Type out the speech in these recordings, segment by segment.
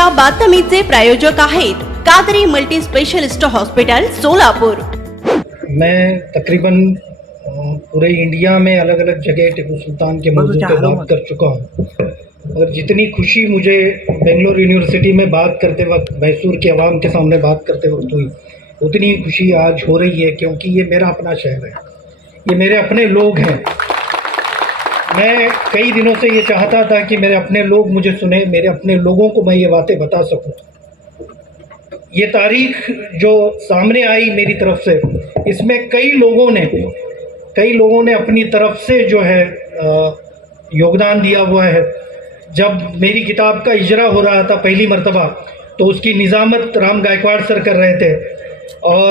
या बातमीचे प्रायोजक आहेत Qadri multi specialist hospital Solapur. मैं तकरीबन पूरे इंडिया में अलग अलग जगह टिपू सुल्तान के मौजू पे बात कर चुका हूँ, और जितनी खुशी मुझे बेंगलोर यूनिवर्सिटी में बात करते वक्त मैसूर के अवाम के सामने बात करते वक्त हुई, उतनी ही खुशी आज हो रही है, क्योंकि ये मेरा अपना शहर है, ये मेरे अपने लोग हैं। मैं कई दिनों से ये चाहता था कि मेरे अपने लोग मुझे सुने, मेरे अपने लोगों को मैं ये बातें बता सकूं। ये तारीख जो सामने आई मेरी तरफ से, इसमें कई लोगों ने अपनी तरफ से जो है योगदान दिया हुआ है। जब मेरी किताब का इजरा हो रहा था पहली मर्तबा, तो उसकी निज़ामत राम गायकवाड़ सर कर रहे थे, और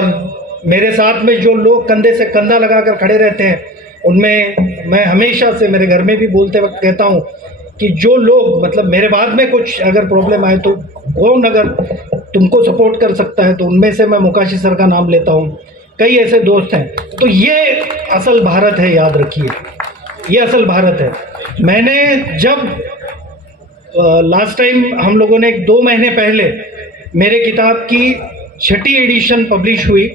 मेरे साथ में जो लोग कंधे से कंधा लगाकर खड़े रहते हैं, उनमें मैं हमेशा से मेरे घर में भी बोलते वक्त कहता हूँ कि जो लोग मतलब मेरे बाद में कुछ अगर प्रॉब्लम आए तो कौन अगर तुमको सपोर्ट कर सकता है, तो उनमें से मैं मुकाशी सर का नाम लेता हूँ। कई ऐसे दोस्त हैं। तो ये असल भारत है, याद रखिए, ये असल भारत है। मैंने जब लास्ट टाइम हम लोगों ने 2 महीने पहले मेरे किताब की 6ठी एडिशन पब्लिश हुई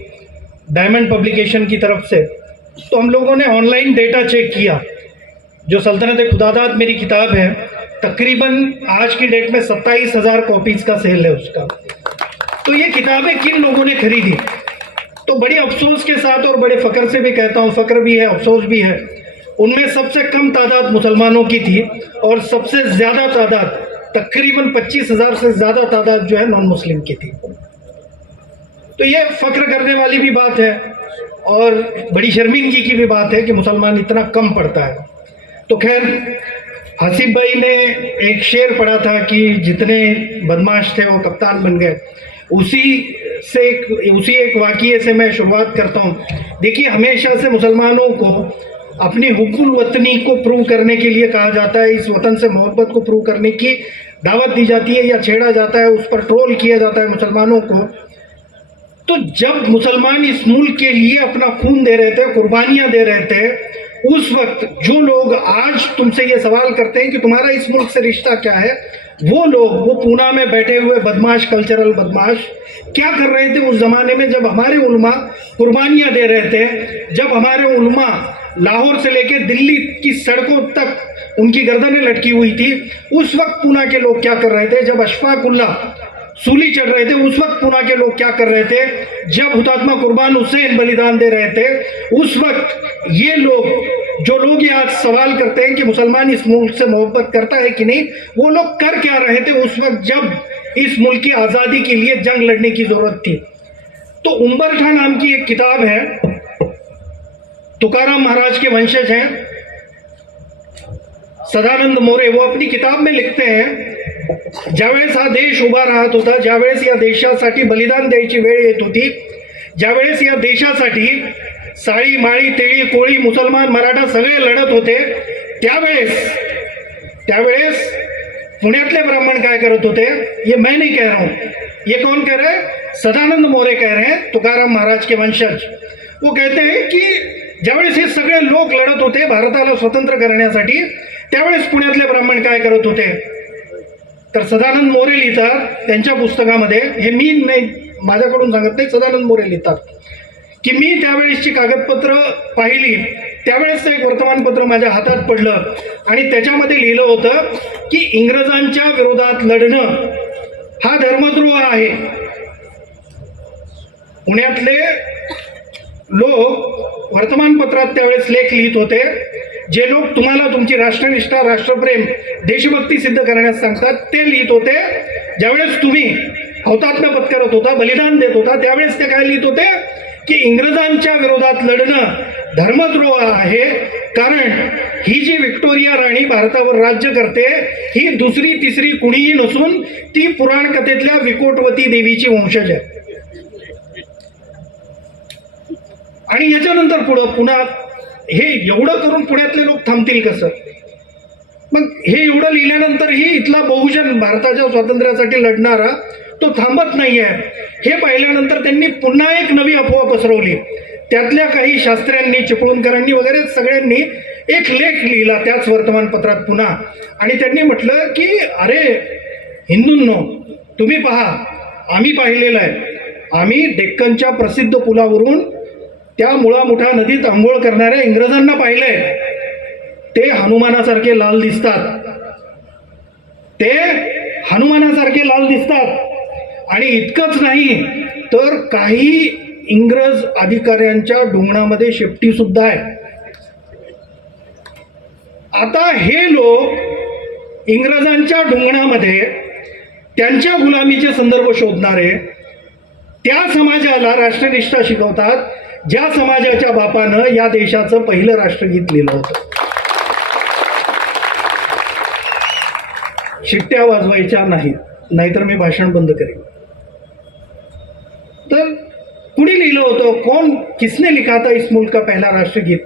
डायमंड पब्लिकेशन की तरफ से, तो हम लोगों ने ऑनलाइन डेटा चेक किया। जो सल्तनत खुदादाद मेरी किताब है, तकरीबन आज की डेट में 27,000 कॉपीज़ का सेल है उसका। तो ये किताबें किन लोगों ने खरीदी, तो बड़ी अफसोस के साथ और बड़े फ़ख्र से भी कहता हूँ, फ़ख्र भी है, अफसोस भी है, उनमें सबसे कम तादाद मुसलमानों की थी, और सबसे ज़्यादा तादाद तकरीबन 25,000 से ज़्यादा तादाद जो है नॉन मुस्लिम की थी। तो ये फ़ख्र करने वाली भी बात है, और बड़ी शर्मिंदगी की भी बात है कि मुसलमान इतना कम पढ़ता है। तो खैर, हसीब भाई ने एक शेर पढ़ा था कि जितने बदमाश थे वो कप्तान बन गए। उसी एक वाक़ये से मैं शुरुआत करता हूँ। देखिए, हमेशा से मुसलमानों को अपनी हुब्बुल वतनी को प्रूव करने के लिए कहा जाता है, इस वतन से मोहब्बत को प्रूव करने की दावत दी जाती है या छेड़ा जाता है, उस पर ट्रोल किया जाता है मुसलमानों को। तो जब मुसलमान इस मुल्क के लिए अपना खून दे रहे थे, कुर्बानियाँ दे रहे थे, उस वक्त जो लोग आज तुमसे ये सवाल करते हैं कि तुम्हारा इस मुल्क से रिश्ता क्या है, वो लोग, वो पूना में बैठे हुए बदमाश, कल्चरल बदमाश क्या कर रहे थे उस ज़माने में जब हमारे उलमा कुर्बानियाँ दे रहे थे, जब हमारे उलमा लाहौर से लेकर दिल्ली की सड़कों तक उनकी गर्दनें लटकी हुई थी। उस वक्त पूना के लोग क्या कर रहे थे, जब अशफाकुल्लाह सूली चढ़ रहे थे, उस वक्त पूना के लोग क्या कर रहे थे, जब हुतात्मा कुर्बान हुसैन बलिदान दे रहे थे, उस वक्त ये लोग, जो लोग ये आज सवाल करते हैं कि मुसलमान इस मुल्क से मोहब्बत करता है कि नहीं, वो लोग कर क्या रहे थे उस वक्त जब इस मुल्क की आज़ादी के लिए जंग लड़ने की ज़रूरत थी। तो उम्बर खां नाम की एक किताब है, तुकाराम महाराज के वंशज हैं सदानंद मोरे, वो अपनी किताब में लिखते हैं, ज्यावेळेस हा देश उभा राहत होता, ज्यावेळेस या देशासाठी बलिदान द्यायची वेळ येत होती, ज्यावेळेस या देशासाठी साळी माळी तेळी कोळी मुसलमान मराठा सगळे लढत होते, त्यावेळेस पुण्यातले ब्राह्मण काय करत होते, ये मैं नहीं कह रहा हूँ, ये कौन कह रहा है, सदानंद मोरे कह रहे हैं, तुकाराम महाराज के वंशज। वो कहते हैं कि ज्यावेळेस हे सगळे लोक लढत होते भारताला स्वतंत्र करण्यासाठी, त्यावेळेस पुण्यातले ब्राह्मण काय करत होते, तर सदानंद मोरे लिहितात त्यांच्या पुस्तकामध्ये, हे मी नाही माझ्याकडून सांगत नाही, सदानंद मोरे लिहितात की मी त्यावेळेसची कागदपत्र पाहिली, त्यावेळेस एक वर्तमानपत्र माझ्या हातात पडलं, आणि त्याच्यामध्ये लिहिलं होतं की इंग्रजांच्या विरोधात लढणं हा धर्मद्रोह आहे। पुण्यातले लोक वर्तमानपत्रात त्यावेळेस लेख लिहित होते, जे लोक तुम्हाला तुमची राष्ट्रनिष्ठा, राष्ट्रप्रेम, देशभक्ती सिद्ध करण्यास सांगतात, ते लिहित होते। ज्यावेळेस तुम्ही हौतात्म्य पत्करत होता, बलिदान देत होता, त्यावेळेस ते काय लिहित होते की इंग्रजांच्या विरोधात लढणं धर्मद्रोह आहे, कारण ही जी व्हिक्टोरिया राणी भारतावर राज्य करते, ही दुसरी तिसरी कुणीही नसून ती पुराण कथेतल्या विकोटवती देवीची वंशज आहे। आणि याच्यानंतर पुन्हा हे एवढं करून पुण्यातले लोक थांबतील कसं? मग हे एवढं लिहिल्यानंतरही इथला बहुजन, भारताच्या स्वातंत्र्यासाठी लढणारा, तो थांबत नाही आहे, हे पाहिल्यानंतर त्यांनी पुन्हा एक नवी अफवा पसरवली। त्यातल्या काही शास्त्र्यांनी, चिपळूणकरांनी वगैरे सगळ्यांनी एक लेख लिहिला त्याच वर्तमानपत्रात पुन्हा, आणि त्यांनी म्हटलं की अरे हिंदूंनो, तुम्ही पहा, आम्ही पाहिलेलं आहे. आम्ही डेक्कनच्या प्रसिद्ध पुलावरून त्या मुळामुठा नदीत आंघोळ करणाऱ्या इंग्रजांना पाहिलंय. ते हनुमानासारखे लाल दिसतात. ते हनुमानासारखे लाल दिसतात. आणि इतकंच नाही तर काही इंग्रज अधिकाऱ्यांच्या ढुंगणामध्ये शेपटी सुद्धा आहे. आता हे लोक इंग्रजांच्या ढुंगणामध्ये त्यांच्या गुलामीचे संदर्भ शोधणारे त्या समाजाला राष्ट्रनिष्ठा शिकवतात ज्या समाजाच्या बापानं या देशाचं पहिलं राष्ट्रगीत लिहिलं होतं. शिट्ट्या वाजवायच्या नाहीत, नाहीतर मी भाषण बंद करेन. तर कुणी लिहिलं होतं? कौन, किसने लिखा था इस मुल्क का पहला राष्ट्रगीत?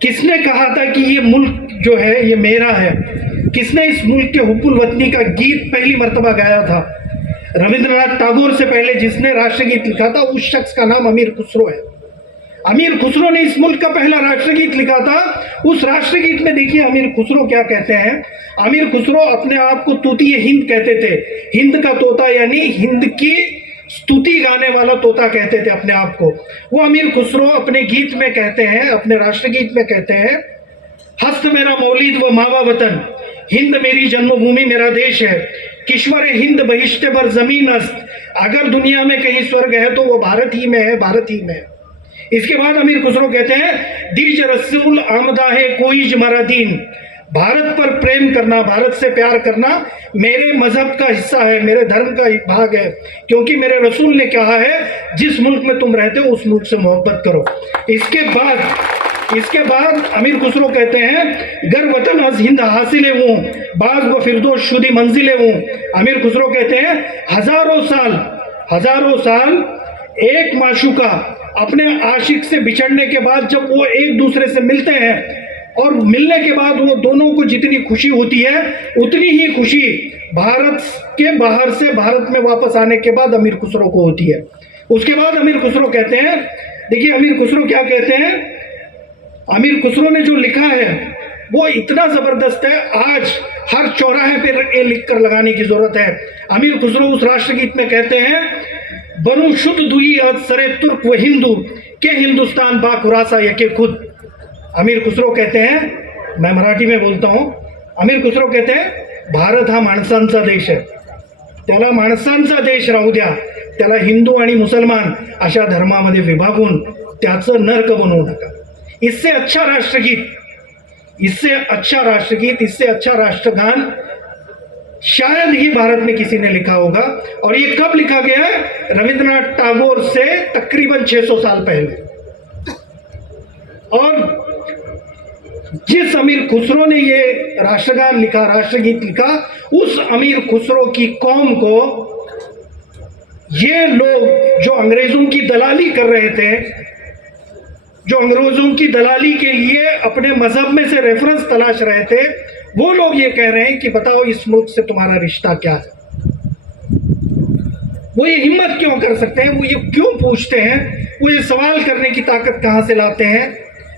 किसने कहा था कि ये मुल्क जो है ये मेरा है? किसने इस मुल्क के हुब्बुल वतनी का गीत पहली मर्तबा गाया था? रविंद्रनाथ टैगोर से पहले जिसने राष्ट्रगीत लिखा था उस शख्स का नाम अमीर खुसरो है. अमीर खुसरो ने इस मुल्क का पहला राष्ट्रगीत लिखा था. उस राष्ट्रगीत में देखिए अमीर खुसरो क्या कहते हैं. अमीर खुसरो अपने आप को तूती हिंद कहते थे. हिंद का तोता यानी हिंद की स्तुति गाने वाला तोता कहते थे अपने आप को. वो अमीर खुसरो अपने गीत में कहते हैं, अपने राष्ट्रगीत में कहते हैं, हस्त मेरा मौलिद व मावा वतन, हिंद मेरी जन्मभूमि मेरा देश है, किश्वर हिंद बहिश्ते पर जमीन अस्त, अगर दुनिया में कहीं स्वर्ग है तो वो भारत ही में है, भारत ही में है. इसके बाद अमीर खुसरो कहते हैं, दीज रसूल आमदा है कोई जमरा दीन, भारत पर प्रेम करना, भारत से प्यार करना मेरे मजहब का हिस्सा है, मेरे धर्म का भाग है, क्योंकि मेरे रसूल ने कहा है जिस मुल्क में तुम रहते हो उस मुल्क से मोहब्बत करो. इसके बाद अमीर खुसरो कहते हैं, गर वतन अज हिंद हासिले हूँ, बाज व फिरदोस शुदी मंजिले हूँ. अमीर खुसरो कहते हैं, हजारों साल एक माशूका अपने आशिक से बिछड़ने के बाद जब वो एक दूसरे से मिलते हैं और मिलने के बाद वो दोनों को जितनी खुशी होती है उतनी ही खुशी भारत के बाहर से भारत में वापस आने के बाद अमीर खुसरो को होती है. उसके बाद अमीर खुसरो कहते हैं, देखिए अमीर खुसरो क्या कहते हैं. अमीर खुसरो ने जो लिखा है वो इतना जबरदस्त है, आज हर चौराहे पे ये लिखकर लगाने की जरूरत है. अमीर खुसरो उस राष्ट्रगीत में कहते हैं, बनु शुद्ध दुई अज सरे तुर्क व हिंदू के हिंदुस्तान बा खुरासा यके खुद. अमीर खुसरो कहते हैं, मैं मराठी में बोलता हूँ, अमीर खुसरो कहते हैं, भारत हा माणसांचा देश आहे, त्याला माणसांचा देश राहू द्या, त्याला हिंदू आणि मुसलमान अशा धर्मामध्ये विभागून त्याचं नरक बनवू नका. इससे अच्छा राष्ट्रगीत, इससे अच्छा राष्ट्रगान शायद ही भारत में किसी ने लिखा होगा. और ये कब लिखा गया है? रविंद्रनाथ टैगोर से तकरीबन 600 साल पहले. और जिस अमीर खुसरो ने ये राष्ट्रगान लिखा, राष्ट्रगीत लिखा, उस अमीर खुसरो की कौम को ये लोग जो अंग्रेजों की दलाली कर रहे थे, जो अंग्रेजों की दलाली के लिए अपने मजहब में से रेफरेंस तलाश रहे थे, वो लोग ये कह रहे हैं कि बताओ इस मुल्क से तुम्हारा रिश्ता क्या है. वो ये हिम्मत क्यों कर सकते हैं? वो ये क्यों पूछते हैं? वो ये सवाल करने की ताकत कहाँ से लाते हैं?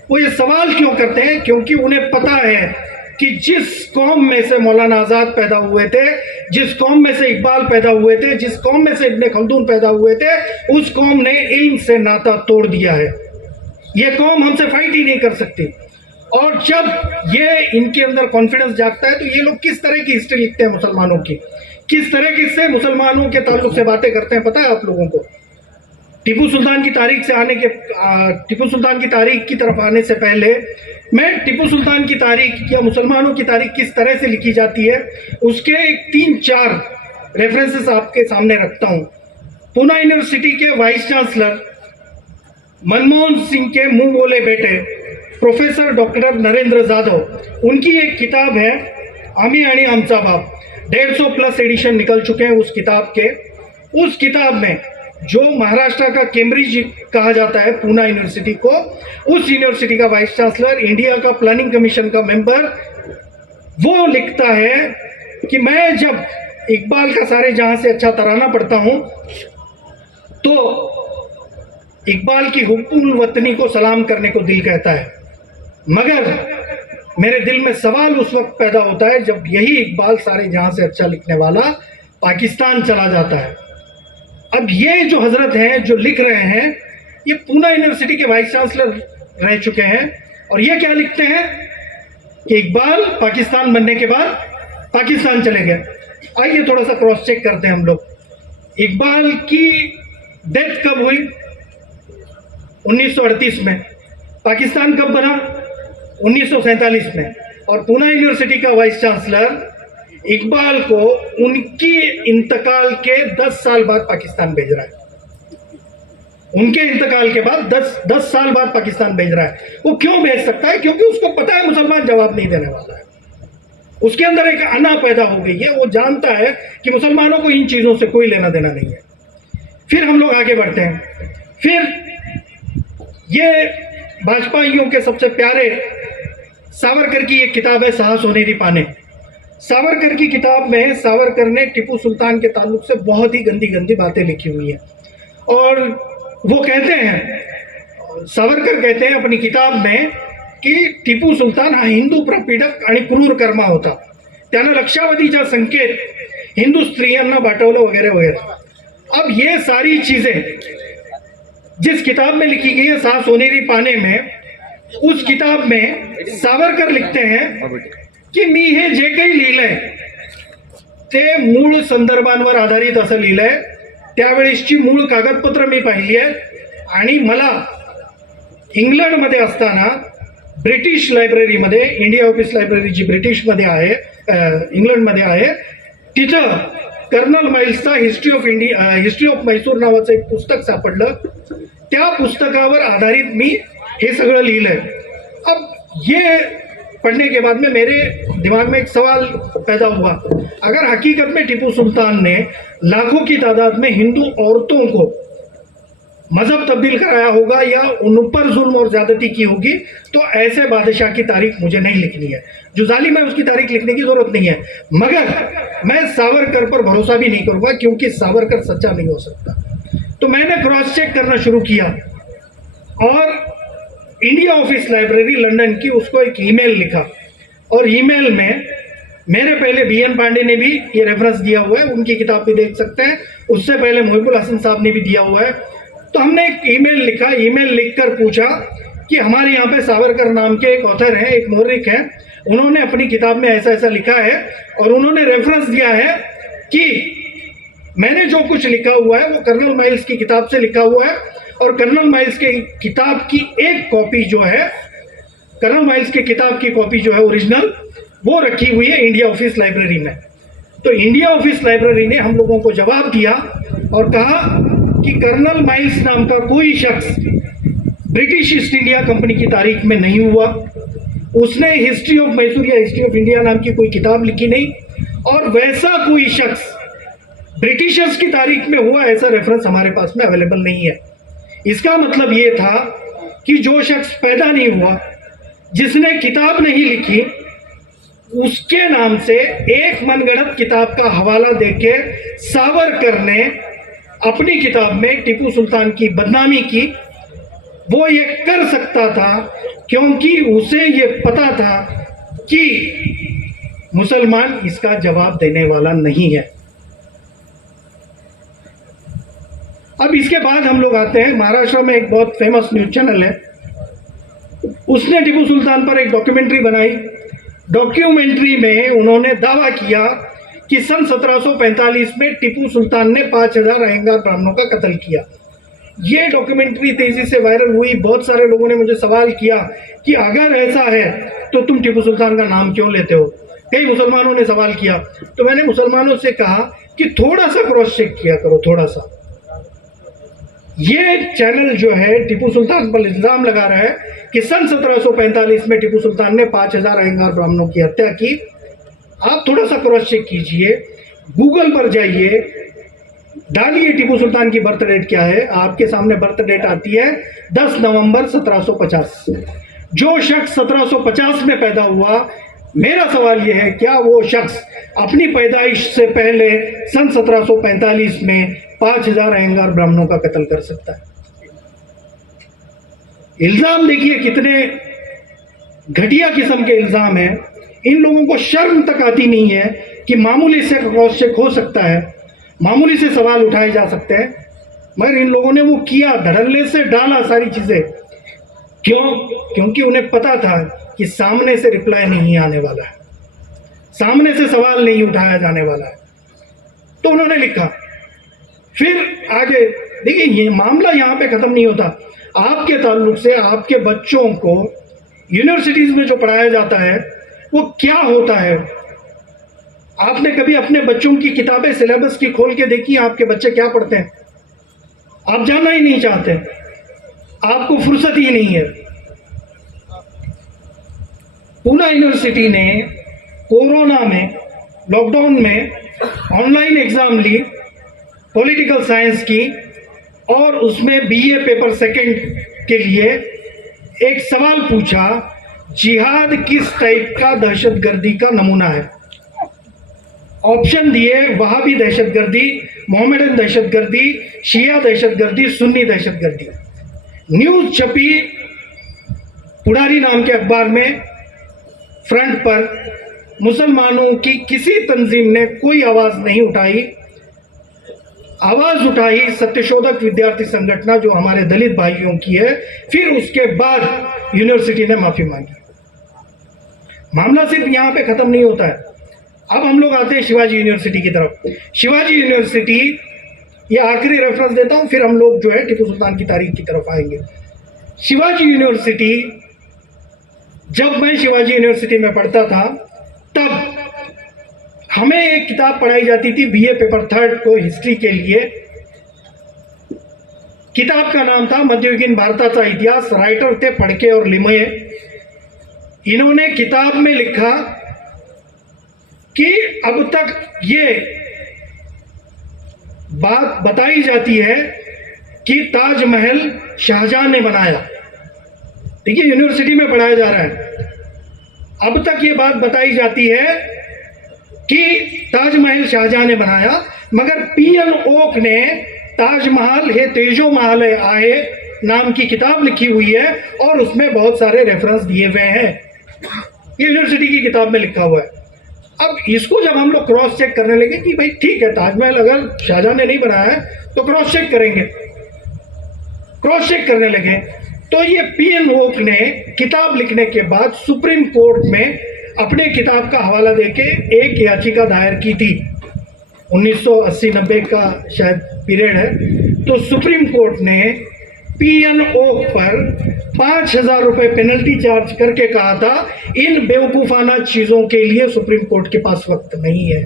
वो ये सवाल क्यों करते हैं? क्योंकि उन्हें पता है कि जिस कौम में से मौलाना आज़ाद पैदा हुए थे, जिस कौम में से इकबाल पैदा हुए थे, जिस कौम में से इब्ने खल्दून पैदा हुए थे, उस कौम ने इल्म से नाता तोड़ दिया है. ये कौम हमसे फाइट ही नहीं कर सकती. और जब ये इनके अंदर कॉन्फिडेंस जागता है तो ये लोग किस तरह की हिस्ट्री लिखते हैं मुसलमानों की, किस तरह की से मुसलमानों के ताल्लुक से बातें करते हैं, पता है आप लोगों को? टीपू सुल्तान की तारीख की तरफ आने से पहले मैं टीपू सुल्तान की तारीख या मुसलमानों की तारीख किस तरह से लिखी जाती है उसके 3-4 रेफरेंसेस आपके सामने रखता हूँ. पूना यूनिवर्सिटी के वाइस चांसलर मनमोहन सिंह के मुंह बोले बेटे प्रोफेसर डॉक्टर नरेंद्र जाधव, उनकी एक किताब है आमी आणि आमचा बाप. 150+ एडिशन निकल चुके हैं उस किताब के. उस किताब में जो महाराष्ट्र का कैम्ब्रिज कहा जाता है पूना यूनिवर्सिटी को, उस यूनिवर्सिटी का वाइस चांसलर, इंडिया का प्लानिंग कमीशन का मेंबर, वो लिखता है कि मैं जब इकबाल का सारे जहां से अच्छा तराना पढ़ता हूं तो इकबाल की हुब्बुल वतनी को सलाम करने को दिल कहता है, मगर मेरे दिल में सवाल उस वक्त पैदा होता है जब यही इकबाल सारे जहां से अच्छा लिखने वाला पाकिस्तान चला जाता है। अब ये जो हजरत हैं जो लिख रहे हैं, ये पूना यूनिवर्सिटी के वाइस चांसलर रह चुके हैं, और ये क्या लिखते हैं कि इकबाल पाकिस्तान बनने के बाद पाकिस्तान चले गए। आइए थोड़ा सा क्रॉस चेक करते हैं हम लोग। इकबाल की डेथ कब हुई? 1938 में। पाकिस्तान कब बना? 1947 में। और पूना यूनिवर्सिटी का वाइस चांसलर इकबाल को उनकी इंतकाल के 10 साल बाद पाकिस्तान भेज रहा है। उनके इंतकाल के बाद 10 साल बाद पाकिस्तान भेज रहा है। वो क्यों भेज सकता है? क्योंकि उसको पता है मुसलमान जवाब नहीं देने वाला है। उसके अंदर एक अना पैदा हो गई है। वो जानता है कि मुसलमानों को इन चीज़ों से कोई लेना देना नहीं है। फिर हम लोग आगे बढ़ते हैं। फिर ये भाजपाइयों के सबसे प्यारे सावरकर की एक किताब है, साहस सोनेरी पाने। सावरकर की किताब में सावरकर ने टीपू सुल्तान के ताल्लुक से बहुत ही गंदी गंदी बातें लिखी हुई हैं। और वो कहते हैं, सावरकर कहते हैं अपनी किताब में की टीपू सुलतान हा हिंदू प्रपीडक आणि क्रूर कर्मा होता। त्यानं लक्षावधीच्या संकेत हिंदू स्त्रियांना बाटवलं वगैरह वगैरह। अब ये सारी चीजें जिस किताब में लिखी गई है साहस सोनेरी पाने में, उस किताब में सावरकर लिखते हैं की मी हे जे काही लिहिलंय ते मूळ संदर्भांवर आधारित असं लिहिलंय। त्यावेळेसची मूळ कागदपत्र मी पाहिली आहेत आणि मला इंग्लंडमध्ये असताना ब्रिटिश लायब्ररीमध्ये, इंडिया ऑफिस लायब्ररी जी ब्रिटिशमध्ये आहे, इंग्लंडमध्ये आहे, तिथं कर्नल माइल्सचा हिस्ट्री ऑफ मैसूर नावाचं एक पुस्तक सापडलं। त्या पुस्तकावर आधारित मी हे सगळं लिहिलंय। अब ये पढ़ने के बाद में मेरे दिमाग में एक सवाल पैदा हुआ, अगर हकीकत में टीपू सुल्तान ने लाखों की तादाद में हिंदू औरतों को मजहब तब्दील कराया होगा या उन पर जुल्म और ज्यादती की होगी, तो ऐसे बादशाह की तारीख मुझे नहीं लिखनी है। जो जालिम है उसकी तारीख लिखने की जरूरत नहीं है। मगर मैं सावरकर पर भरोसा भी नहीं करूंगा, क्योंकि सावरकर सच्चा नहीं हो सकता। तो मैंने क्रॉस चेक करना शुरू किया और इंडिया ऑफिस लाइब्रेरी लंदन की उसको एक ईमेल लिखा, और ईमेल में मेरे पहले BN पांडे ने भी ये रेफरेंस दिया हुआ है, उनकी किताब भी देख सकते हैं। उससे पहले मोहिबुल हसन साहब ने भी दिया हुआ है। तो हमने एक ईमेल लिखा, ईमेल लिखकर पूछा कि हमारे यहाँ पे सावरकर नाम के एक ऑथर हैं, एक मौर्रिख हैं, उन्होंने अपनी किताब में ऐसा ऐसा लिखा है, और उन्होंने रेफरेंस दिया है कि मैंने जो कुछ लिखा हुआ है वो कर्नल माइल्स की किताब से लिखा हुआ है, और कर्नल माइल्स के किताब की एक कॉपी जो है, कर्नल माइल्स के किताब की कॉपी जो है ओरिजिनल, वो रखी हुई है इंडिया ऑफिस लाइब्रेरी में। तो इंडिया ऑफिस लाइब्रेरी ने हम लोगों को जवाब दिया और कहा कि कर्नल माइल्स नाम का कोई शख्स ब्रिटिश ईस्ट इंडिया कंपनी की तारीख में नहीं हुआ, उसने हिस्ट्री ऑफ मैसूर या हिस्ट्री ऑफ इंडिया नाम की कोई किताब लिखी नहीं, और वैसा कोई शख्स ब्रिटिशर्स की तारीख में हुआ ऐसा रेफरेंस हमारे पास में अवेलेबल नहीं है। इसका मतलब ये था कि जो शख्स पैदा नहीं हुआ, जिसने किताब नहीं लिखी, उसके नाम से एक मनगढ़ंत किताब का हवाला देके सावरकर ने अपनी किताब में टीपू सुल्तान की बदनामी की। वो ये कर सकता था क्योंकि उसे ये पता था कि मुसलमान इसका जवाब देने वाला नहीं है। अब इसके बाद हम लोग आते हैं, महाराष्ट्र में एक बहुत फेमस न्यूज चैनल है, उसने टीपू सुल्तान पर एक डॉक्यूमेंट्री बनाई। डॉक्यूमेंट्री में उन्होंने दावा किया कि सन 1745 में टीपू सुल्तान ने 5000 अहंगार ब्राह्मणों का कत्ल किया। ये डॉक्यूमेंट्री तेजी से वायरल हुई। बहुत सारे लोगों ने मुझे सवाल किया कि अगर ऐसा है तो तुम टीपू सुल्तान का नाम क्यों लेते हो। कई मुसलमानों ने सवाल किया, तो मैंने मुसलमानों से कहा कि थोड़ा सा क्रॉस चेक किया करो, थोड़ा सा। ये चैनल जो है टीपू सुल्तान पर इल्जाम लगा रहा है कि सन 1745 में टीपू सुल्तान ने 5000 अहंगार ब्राह्मणों की हत्या की। आप थोड़ा सा क्रॉस चेक कीजिए, गूगल पर जाइए, डालिए टीपू सुल्तान की बर्थ डेट क्या है, आपके सामने बर्थ डेट आती है 10 नवंबर 1750। जो शख्स 1750 में पैदा हुआ, मेरा सवाल यह है क्या वो शख्स अपनी पैदाइश से पहले सन 1745 में 5000 अहंगार ब्राह्मणों का कत्ल कर सकता है? इल्जाम देखिए कितने घटिया किस्म के इल्जाम हैं। इन लोगों को शर्म तक आती नहीं है कि मामूली से क्रॉस चेक हो सकता है, मामूली से सवाल उठाए जा सकते हैं, मगर इन लोगों ने वो किया, धड़ल्ले से डाला सारी चीज़ें। क्यों? क्योंकि उन्हें पता था कि सामने से रिप्लाई नहीं आने वाला है, सामने से सवाल नहीं उठाया जाने वाला है, तो उन्होंने लिखा। फिर आगे देखिए, ये मामला यहाँ पे ख़त्म नहीं होता। आपके ताल्लुक से आपके बच्चों को यूनिवर्सिटीज़ में जो पढ़ाया जाता है वो क्या होता है? आपने कभी अपने बच्चों की किताबें सिलेबस की खोल के देखी? आपके बच्चे क्या पढ़ते हैं? आप जानना ही नहीं चाहते, आपको फुर्सत ही नहीं है। पूना यूनिवर्सिटी ने कोरोना में, लॉकडाउन में ऑनलाइन एग्ज़ाम ली पॉलिटिकल साइंस की, और उसमें बीए पेपर सेकंड के लिए एक सवाल पूछा, जिहाद किस टाइप का दहशतगर्दी का नमूना है? ऑप्शन दिए, वहाबी दहशतगर्दी, मोहम्मदन दहशतगर्दी, शिया दहशतगर्दी, सुन्नी दहशतगर्दी। न्यूज़ छपी पुडारी नाम के अखबार में, फ्रंट पर। मुसलमानों की किसी तंजीम ने कोई आवाज़ नहीं उठाई। आवाज़ उठाई सत्यशोधक विद्यार्थी संगठन जो हमारे दलित भाइयों की है। फिर उसके बाद यूनिवर्सिटी ने माफ़ी मांगी। मामला सिर्फ यहाँ पे ख़त्म नहीं होता है। अब हम लोग आते हैं शिवाजी यूनिवर्सिटी की तरफ। शिवाजी यूनिवर्सिटी, ये आखिरी रेफरेंस देता हूँ, फिर हम लोग जो है टीपू सुल्तान की तारीख की तरफ आएंगे। शिवाजी यूनिवर्सिटी, जब मैं शिवाजी यूनिवर्सिटी में पढ़ता था तब हमें एक किताब पढ़ाई जाती थी बीए पेपर थर्ड को, हिस्ट्री के लिए। किताब का नाम था मध्ययुगीन भारताचा इतिहास। राइटर थे फड़के और लिमये। इन्होंने किताब में लिखा कि अब तक ये बात बताई जाती है कि ताजमहल शाहजहां ने बनाया। देखिए, यूनिवर्सिटी में पढ़ाया जा रहा है। अब तक ये बात बताई जाती है कि ताजमहल शाहजहां ने बनाया, मगर पीएन ओक ने ताजमहल है तेजो महल आए नाम की किताब लिखी हुई है, और उसमें बहुत सारे रेफरेंस दिए हुए हैं। ये यूनिवर्सिटी की किताब में लिखा हुआ है। अब इसको जब हम लोग क्रॉस चेक करने लगे कि भाई ठीक है, ताजमहल अगर शाहजहां ने नहीं बनाया है तो क्रॉस चेक करेंगे, क्रॉस चेक करने लगे, तो ये पीएन ओक ने किताब लिखने के बाद सुप्रीम कोर्ट में अपने किताब का हवाला देके एक याचिका दायर की थी। 1980-90 का शायद पीरियड है। तो सुप्रीम कोर्ट ने पीएन ओक पर 5,000 रुपये पेनल्टी चार्ज करके कहा था, इन बेवकूफ़ाना चीज़ों के लिए सुप्रीम कोर्ट के पास वक्त नहीं है।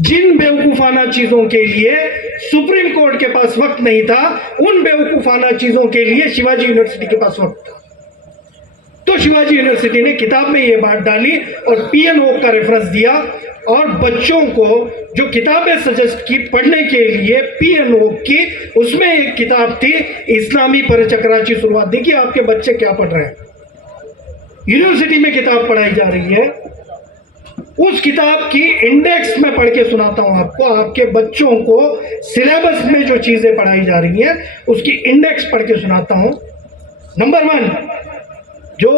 जिन बेवकूफ़ाना चीज़ों के लिए सुप्रीम कोर्ट के पास वक्त नहीं था, उन बेवकूफ़ाना चीज़ों के लिए शिवाजी यूनिवर्सिटी के पास वक्त था। तो शिवाजी यूनिवर्सिटी ने किताब में ये बात डाली और पीएन ओक का रेफरेंस दिया, और बच्चों को जो किताबें सजेस्ट की पढ़ने के लिए पीएन ओक की, उसमें एक किताब थी इस्लामी परिचक्राची शुरुआत। देखिए आपके बच्चे क्या पढ़ रहे हैं। यूनिवर्सिटी में किताब पढ़ाई जा रही है, उस किताब की इंडेक्स में पढ़ के सुनाता हूं आपको। आपके बच्चों को सिलेबस में जो चीजें पढ़ाई जा रही हैं उसकी इंडेक्स पढ़ के सुनाता हूं। नंबर 1 जो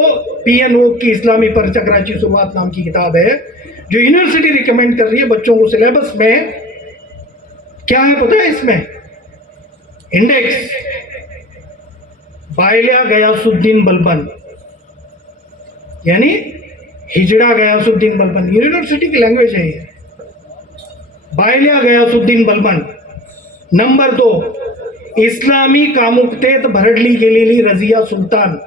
पीएन ओक की इस्लामी परिचक्राची शुरुआत नाम की किताब है, जो यूनिवर्सिटी रिकमेंड कर रही है बच्चों को सिलेबस में, क्या है पता है इसमें? इंडेक्स बायलिया गयासुद्दीन बलबन, यानी हिजड़ा गयासुद्दीन बलबन, यूनिवर्सिटी की लैंग्वेज है ये, बायलिया गयासुद्दीन बलबन। नंबर 2 इस्लामी कामुकतेत भरडली गेलेली रजिया सुल्तान,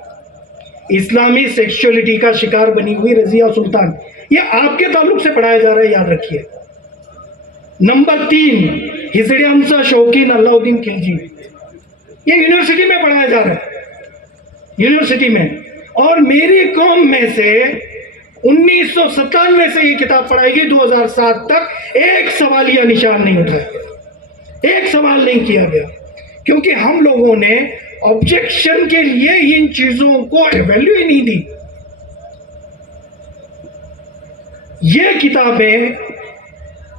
इस्लामी सेक्सुअलिटी का शिकार बनी हुई रजिया सुल्तान। ये आपके ताल्लुक से पढ़ाया जा रहा है, याद रखिए। नंबर 3 हिजड़ियांचा शौकीन अलाउद्दीन खिलजी, ये यूनिवर्सिटी में पढ़ाया जा रहा है, यूनिवर्सिटी में। और मेरी कौम में से 1997 से ये किताब पढ़ाई गई, 2007 तक एक सवालिया निशान नहीं उठाया, एक सवाल नहीं किया गया, क्योंकि हम लोगों ने ऑब्जेक्शन के लिए इन चीजों को वैल्यू ही नहीं दी। ये किताबें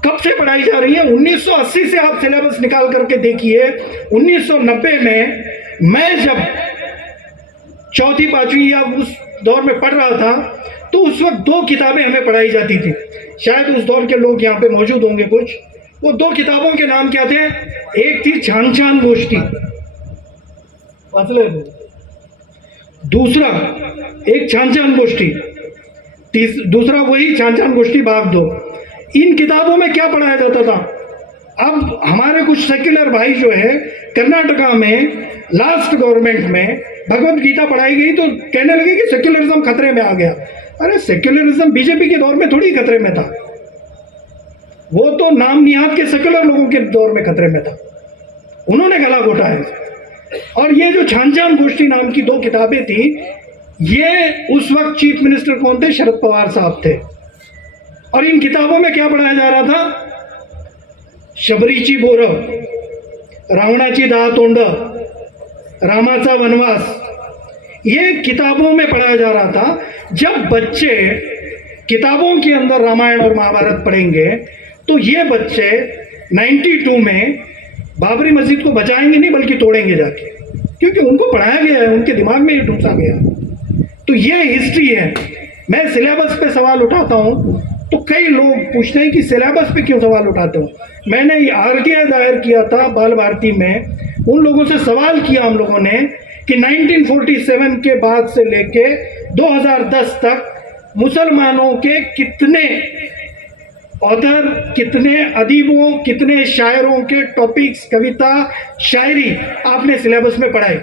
कब से पढ़ाई जा रही है? 1980 से आप सिलेबस निकाल करके देखिए। 1990 में मैं जब चौथी पांचवी या उस दौर में पढ़ रहा था, तो उस वक्त 2 किताबें हमें पढ़ाई जाती थी। शायद उस दौर के लोग यहाँ पे मौजूद होंगे कुछ। वो 2 किताबों के नाम क्या थे? एक थी छान गोष्ठी, दूसरा एक छान गोष्ठी, दूसरा वही छान गोष्ठी भाग 2। इन किताबों में क्या पढ़ाया जाता था? अब हमारे कुछ सेक्युलर भाई जो है कर्नाटका में लास्ट गवर्नमेंट में भगवत गीता पढ़ाई गई तो कहने लगे कि सेक्युलरिज्म खतरे में आ गया। अरे सेक्युलरिज्म बीजेपी के दौर में थोड़ी खतरे में था, वो तो नाम निहाद के सेक्युलर लोगों के दौर में खतरे में था, उन्होंने गला घोटा है। और ये जो छान गोष्ठी नाम की 2 किताबें थी, ये उस वक्त चीफ मिनिस्टर कौन थे? शरद पवार साहब थे। और इन किताबों में क्या पढ़ाया जा रहा था? शबरीची बोरं, रावणाची 10 तोंड, रामाचा वनवास, ये किताबों में पढ़ाया जा रहा था। जब बच्चे किताबों के अंदर रामायण और महाभारत पढ़ेंगे तो ये बच्चे 92 में बाबरी मस्जिद को बचाएंगे नहीं बल्कि तोड़ेंगे जाके, क्योंकि उनको पढ़ाया गया है, उनके दिमाग में ये ढुसा गया। तो ये हिस्ट्री है। मैं सिलेबस पे सवाल उठाता हूँ तो कई लोग पूछते हैं कि सिलेबस पे क्यों सवाल उठाते हो। मैंने ये आरटीआई दायर किया था बाल भारती में, उन लोगों से सवाल किया हम लोगों ने कि 1947 के बाद से लेके 2010 तक मुसलमानों के कितने ऑथर, कितने अदीबों, कितने शायरों के टॉपिक्स, कविता, शायरी आपने सिलेबस में पढ़ाए?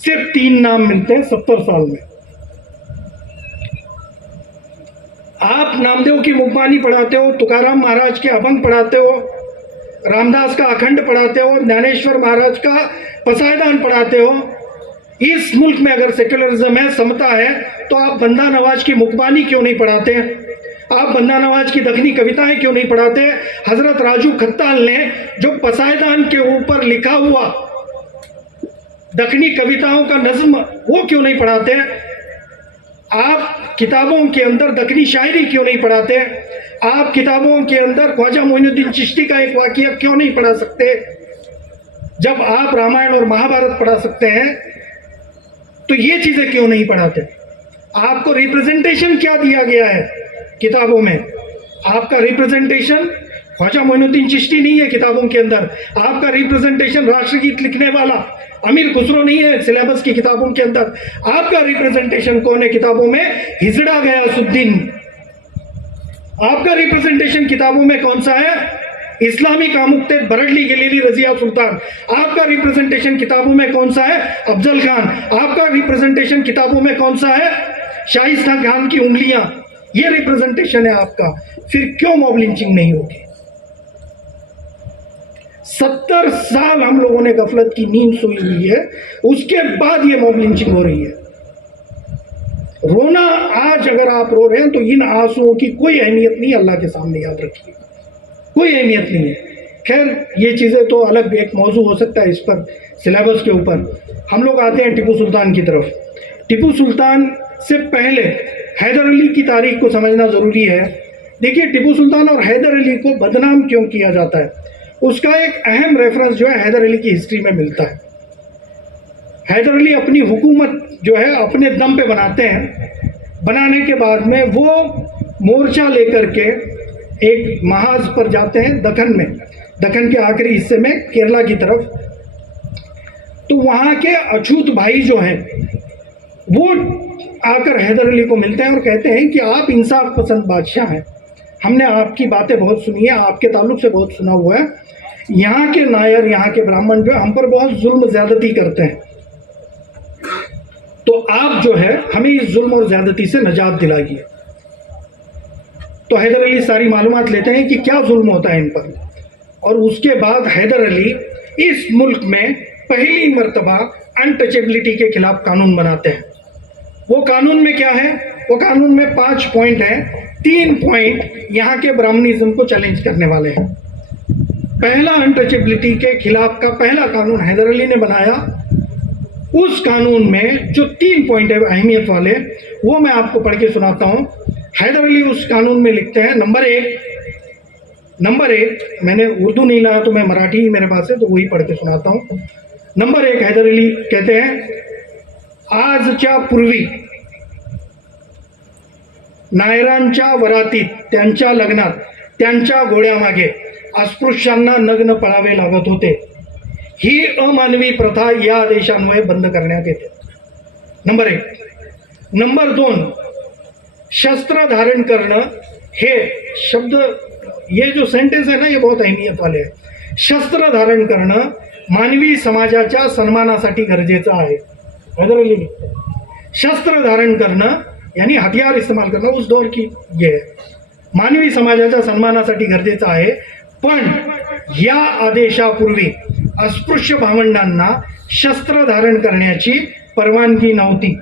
सिर्फ 3 नाम मिलते हैं 70 साल में। आप नामदेव की मुखबानी पढ़ाते हो, तुकाराम महाराज के अभंग पढ़ाते हो, रामदास का अखंड पढ़ाते हो, ज्ञानेश्वर महाराज का पसायदान पढ़ाते हो। इस मुल्क में अगर सेक्युलरिज्म है, समता है, तो आप बंदा नवाज की मुखबानी क्यों नहीं पढ़ाते? आप बंदा नवाज की दखनी कविताएं क्यों नहीं पढ़ाते? हजरत राजू खत्ताल ने जो पसायदान के ऊपर लिखा हुआ दखनी कविताओं का नज्म, वो क्यों नहीं पढ़ाते? आप किताबों के अंदर दखनी शायरी क्यों नहीं पढ़ाते? आप किताबों के अंदर ख्वाजा मोइनुद्दीन चिश्ती का एक वाक़या क्यों नहीं पढ़ा सकते? जब आप रामायण और महाभारत पढ़ा सकते हैं तो ये चीज़ें क्यों नहीं पढ़ाते? आपको रिप्रेजेंटेशन क्या दिया गया है किताबों में? आपका रिप्रेजेंटेशन ख्वाजा मोइनुद्दीन चिश्ती नहीं है किताबों के अंदर। आपका रिप्रेजेंटेशन राष्ट्रगीत लिखने वाला अमीर खुसरो नहीं है सिलेबस की किताबों के अंदर। आपका रिप्रेजेंटेशन कौन है किताबों में? हिजड़ा गयासुद्दीन। आपका रिप्रेजेंटेशन किताबों में कौन सा है? इस्लामी कामुक्ते बरडली गलीली रजिया सुल्तान। आपका रिप्रेजेंटेशन किताबों में कौन सा है? अफजल खान। आपका रिप्रेजेंटेशन किताबों में कौन सा है? शाइस्ता खान की उंगलियां। ये रिप्रेजेंटेशन है आपका। फिर क्यों मॉब लिंचिंग नहीं होगी? 70 साल हम लोगों ने गफलत की नींद सोई हुई है, उसके बाद ये मॉब लिंचिंग हो रही है। रोना आज अगर आप रो रहे हैं तो इन आंसुओं की कोई अहमियत नहीं, अल्लाह के सामने याद रखिए, कोई अहमियत नहीं है। खैर ये चीज़ें तो अलग एक मौजू हो सकता है इस पर, सिलेबस के ऊपर। हम लोग आते हैं टीपू सुल्तान की तरफ। टीपू सुल्तान से पहले हैदर अली की तारीख को समझना ज़रूरी है। देखिए टीपू सुल्तान और हैदर अली को बदनाम क्यों किया जाता है, उसका एक अहम रेफरेंस जो है हैदर अली की हिस्ट्री में मिलता है। हैदर अली अपनी हुकूमत जो है अपने दम पे बनाते हैं। बनाने के बाद में वो मोर्चा लेकर के एक महाज पर जाते हैं दक्कन में, दक्कन के आखिरी हिस्से में केरला की तरफ। तो वहाँ के अछूत भाई जो हैं वो आकर हैदर अली को मिलते हैं और कहते हैं कि आप इंसाफ पसंद बादशाह हैं, हमने आपकी बातें बहुत सुनी है, आपके ताल्लुक से बहुत सुना हुआ है। यहाँ के नायर, यहाँ के ब्राह्मण जो है हम पर बहुत जुल्म ज़्यादती करते हैं, तो आप जो है हमें इस जुल्म और ज़्यादती से निजात दिलाइए। तो हैदर अली सारी मालूमात लेते हैं कि क्या जुल्म होता है इन पर, और उसके बाद हैदर अली इस मुल्क में पहली मर्तबा अनटचेबिलिटी के खिलाफ कानून बनाते हैं। वो कानून में क्या है? वो कानून में 5 पॉइंट हैं। 3 पॉइंट यहाँ के ब्राह्मणिज्म को चैलेंज करने वाले हैं। पहला अनटचेबिलिटी के खिलाफ का पहला कानून हैदर अली ने बनाया। उस कानून में जो 3 पॉइंट है अहमियत वाले, वो मैं आपको पढ़ के सुनाता हूँ। हैदर अली उस कानून में लिखते हैं नंबर एक, मैंने उर्दू नहीं लाया तो मैं मराठी ही मेरे पास है तो वही पढ़ के सुनाता हूँ। नंबर 1 हैदर अली कहते हैं, आजच्या पूर्वी नायरांच्या वरातीत, त्यांच्या लग्नात, त्यांच्या गोळ्यामागे अस्पृश्यांना नग्न पळावे लागत होते. ही अमानवी प्रथा या आदेशान्वये बंद करण्यात येते. नंबर 1. नंबर 2, शस्त्र धारण करणं. हे शब्द, ये जो सेंटेंस है ना, ये बहुत अहमियत वाले है. शस्त्र धारण करणं मानवी समाजाच्या सन्मानासाठी गरजेचं आहे. शस्त्र धारण करणं यानी हथियार इस्तेमाल करणं उस दौर की ये है. मानवी समाजाच्या सन्मानासाठी गरजेचं आहे. पण या आदेशापूर्वी अस्पृश्य भावंडांना शस्त्र धारण करण्याची परवानगी नव्हती.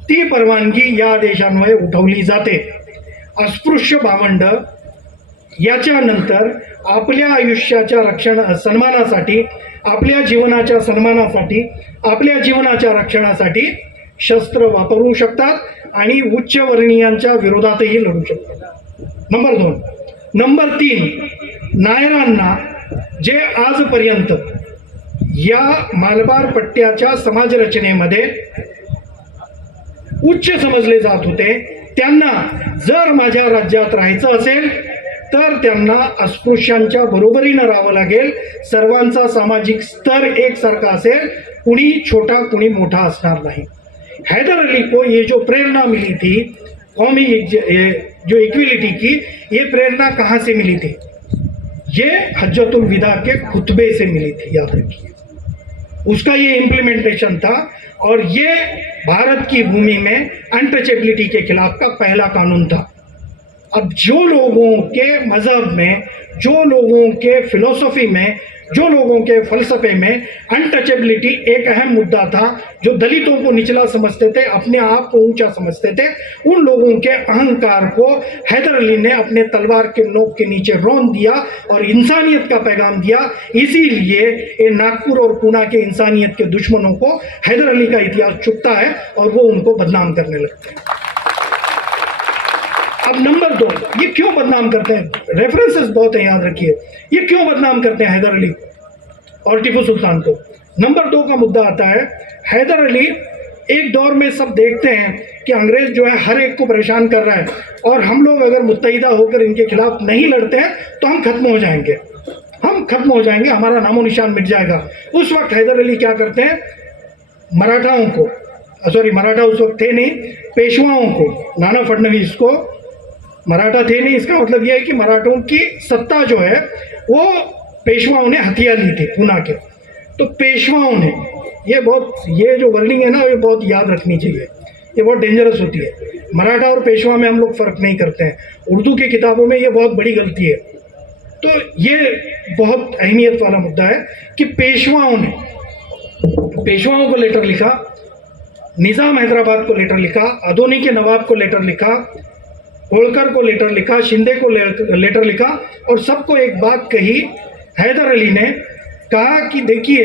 ती परवानगी या आदेशान्वये उठवली जाते. अस्पृश्य भावंड याच्यानंतर आपल्या आयुष्याच्या सन्मानासाठी, आपल्या जीवनाच्या सन्मानासाठी, आपल्या जीवनाच्या रक्षणासाठी शस्त्र वापरू शकतात आणि उच्चवर्णीयांच्या विरोधातही लढू शकतात. नंबर 2. नंबर 3, नायरांना जे आजपर्यंत या मालबार पट्ट्याच्या समाजरचनेमध्ये उच्च समजले जात होते, त्यांना जर माझ्या राज्यात राहायचं असेल तर त्यांना अस्पृश्यांच्या बरोबरीनं राहावं लागेल. सर्वांचा सामाजिक स्तर एकसारखा असेल, कुणी छोटा कुणी मोठा असणार नाही. हैदर अली को ये जो प्रेरणा मिली थी कौमी जो इक्वलिटी की, ये प्रेरणा कहाँ से मिली थी? ये हज्जतुल विदा के खुतबे से मिली थी, याद रखिए. उसका ये इम्प्लीमेंटेशन था और ये भारत की भूमि में अनटचेबिलिटी के खिलाफ का पहला कानून था. अब जो लोगों के मज़हब में, जो लोगों के फिलॉसफी में, जो लोगों के फलसफे में अनटचेबिलिटी एक अहम मुद्दा था, जो दलितों को निचला समझते थे, अपने आप को ऊंचा समझते थे, उन लोगों के अहंकार को हैदर अली ने अपने तलवार के नोक के नीचे रौंद दिया और इंसानियत का पैगाम दिया. इसीलिए ये नागपुर और पूना के इंसानियत के दुश्मनों को हैदर अली का इतिहास चुभता है और वो उनको बदनाम करने लगते हैं. अब नंबर 2, ये क्यों बदनाम करते हैं? रेफरेंसेस बहुत है, याद रखिए. ये क्यों बदनाम करते हैं हैदर अली और टीपू सुल्तान को? नंबर 2 का मुद्दा आता है, हैदर अली एक दौर में सब देखते हैं कि अंग्रेज जो है हर एक को परेशान कर रहा है और हम लोग अगर मुत्तहिदा होकर इनके खिलाफ नहीं लड़ते हैं तो हम खत्म हो जाएंगे, हमारा नामो निशान मिट जाएगा. उस वक्त हैदर अली क्या करते हैं, मराठाओं को, मराठा उस वक्त थे नहीं, पेशवाओं को, नाना फडणवीस को, मराठा थे नहीं, इसका मतलब यह है कि मराठों की सत्ता जो है वो पेशवाओं ने हथिया ली थी पूना के. तो पेशवाओं ने, ये जो वर्डिंग है ना, ये बहुत याद रखनी चाहिए, ये बहुत डेंजरस होती है. मराठा और पेशवा में हम लोग फ़र्क नहीं करते हैं, उर्दू की किताबों में ये बहुत बड़ी गलती है. तो ये बहुत अहमियत वाला मुद्दा है कि पेशवाओं को लेटर लिखा, निज़ाम हैदराबाद को लेटर लिखा, अदोनी के नवाब को लेटर लिखा, होलकर को लेटर लिखा, शिंदे को लेटर लिखा और सबको एक बात कही. हैदर अली ने कहा कि देखिए,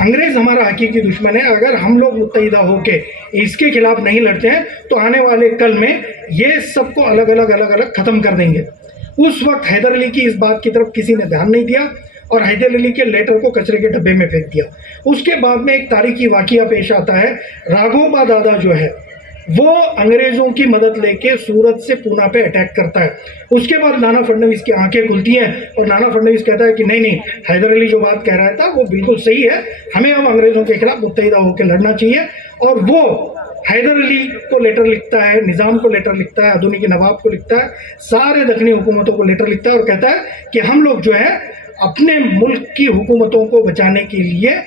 अंग्रेज़ हमारा हकीकी दुश्मन है, अगर हम लोग मुत्तहिदा होके इसके खिलाफ नहीं लड़ते हैं तो आने वाले कल में ये सबको अलग अलग ख़त्म कर देंगे. उस वक्त हैदर अली की इस बात की तरफ किसी ने ध्यान नहीं दिया और हैदर अली के लेटर को कचरे के डब्बे में फेंक दिया. उसके बाद में एक तारीखी वाक़या पेश आता है. राघोबा दादा जो है वो अंग्रेज़ों की मदद लेके सूरत से पूना पे अटैक करता है. उसके बाद नाना फडणवीस की आंखें खुलती हैं और नाना फडणवीस कहता है कि नहीं, हैदर अली जो बात कह रहा था वो बिल्कुल सही है, हमें अब अंग्रेज़ों के खिलाफ मुत्तहिदा होकर लड़ना चाहिए. और वो हैदर अली को लेटर लिखता है, निज़ाम को लेटर लिखता है, अदोनी के नवाब को लिखता है, सारे दक्षिणी हुकूमतों को लेटर लिखता है और कहता है कि हम लोग जो है अपने मुल्क की हुकूमतों को बचाने के लिए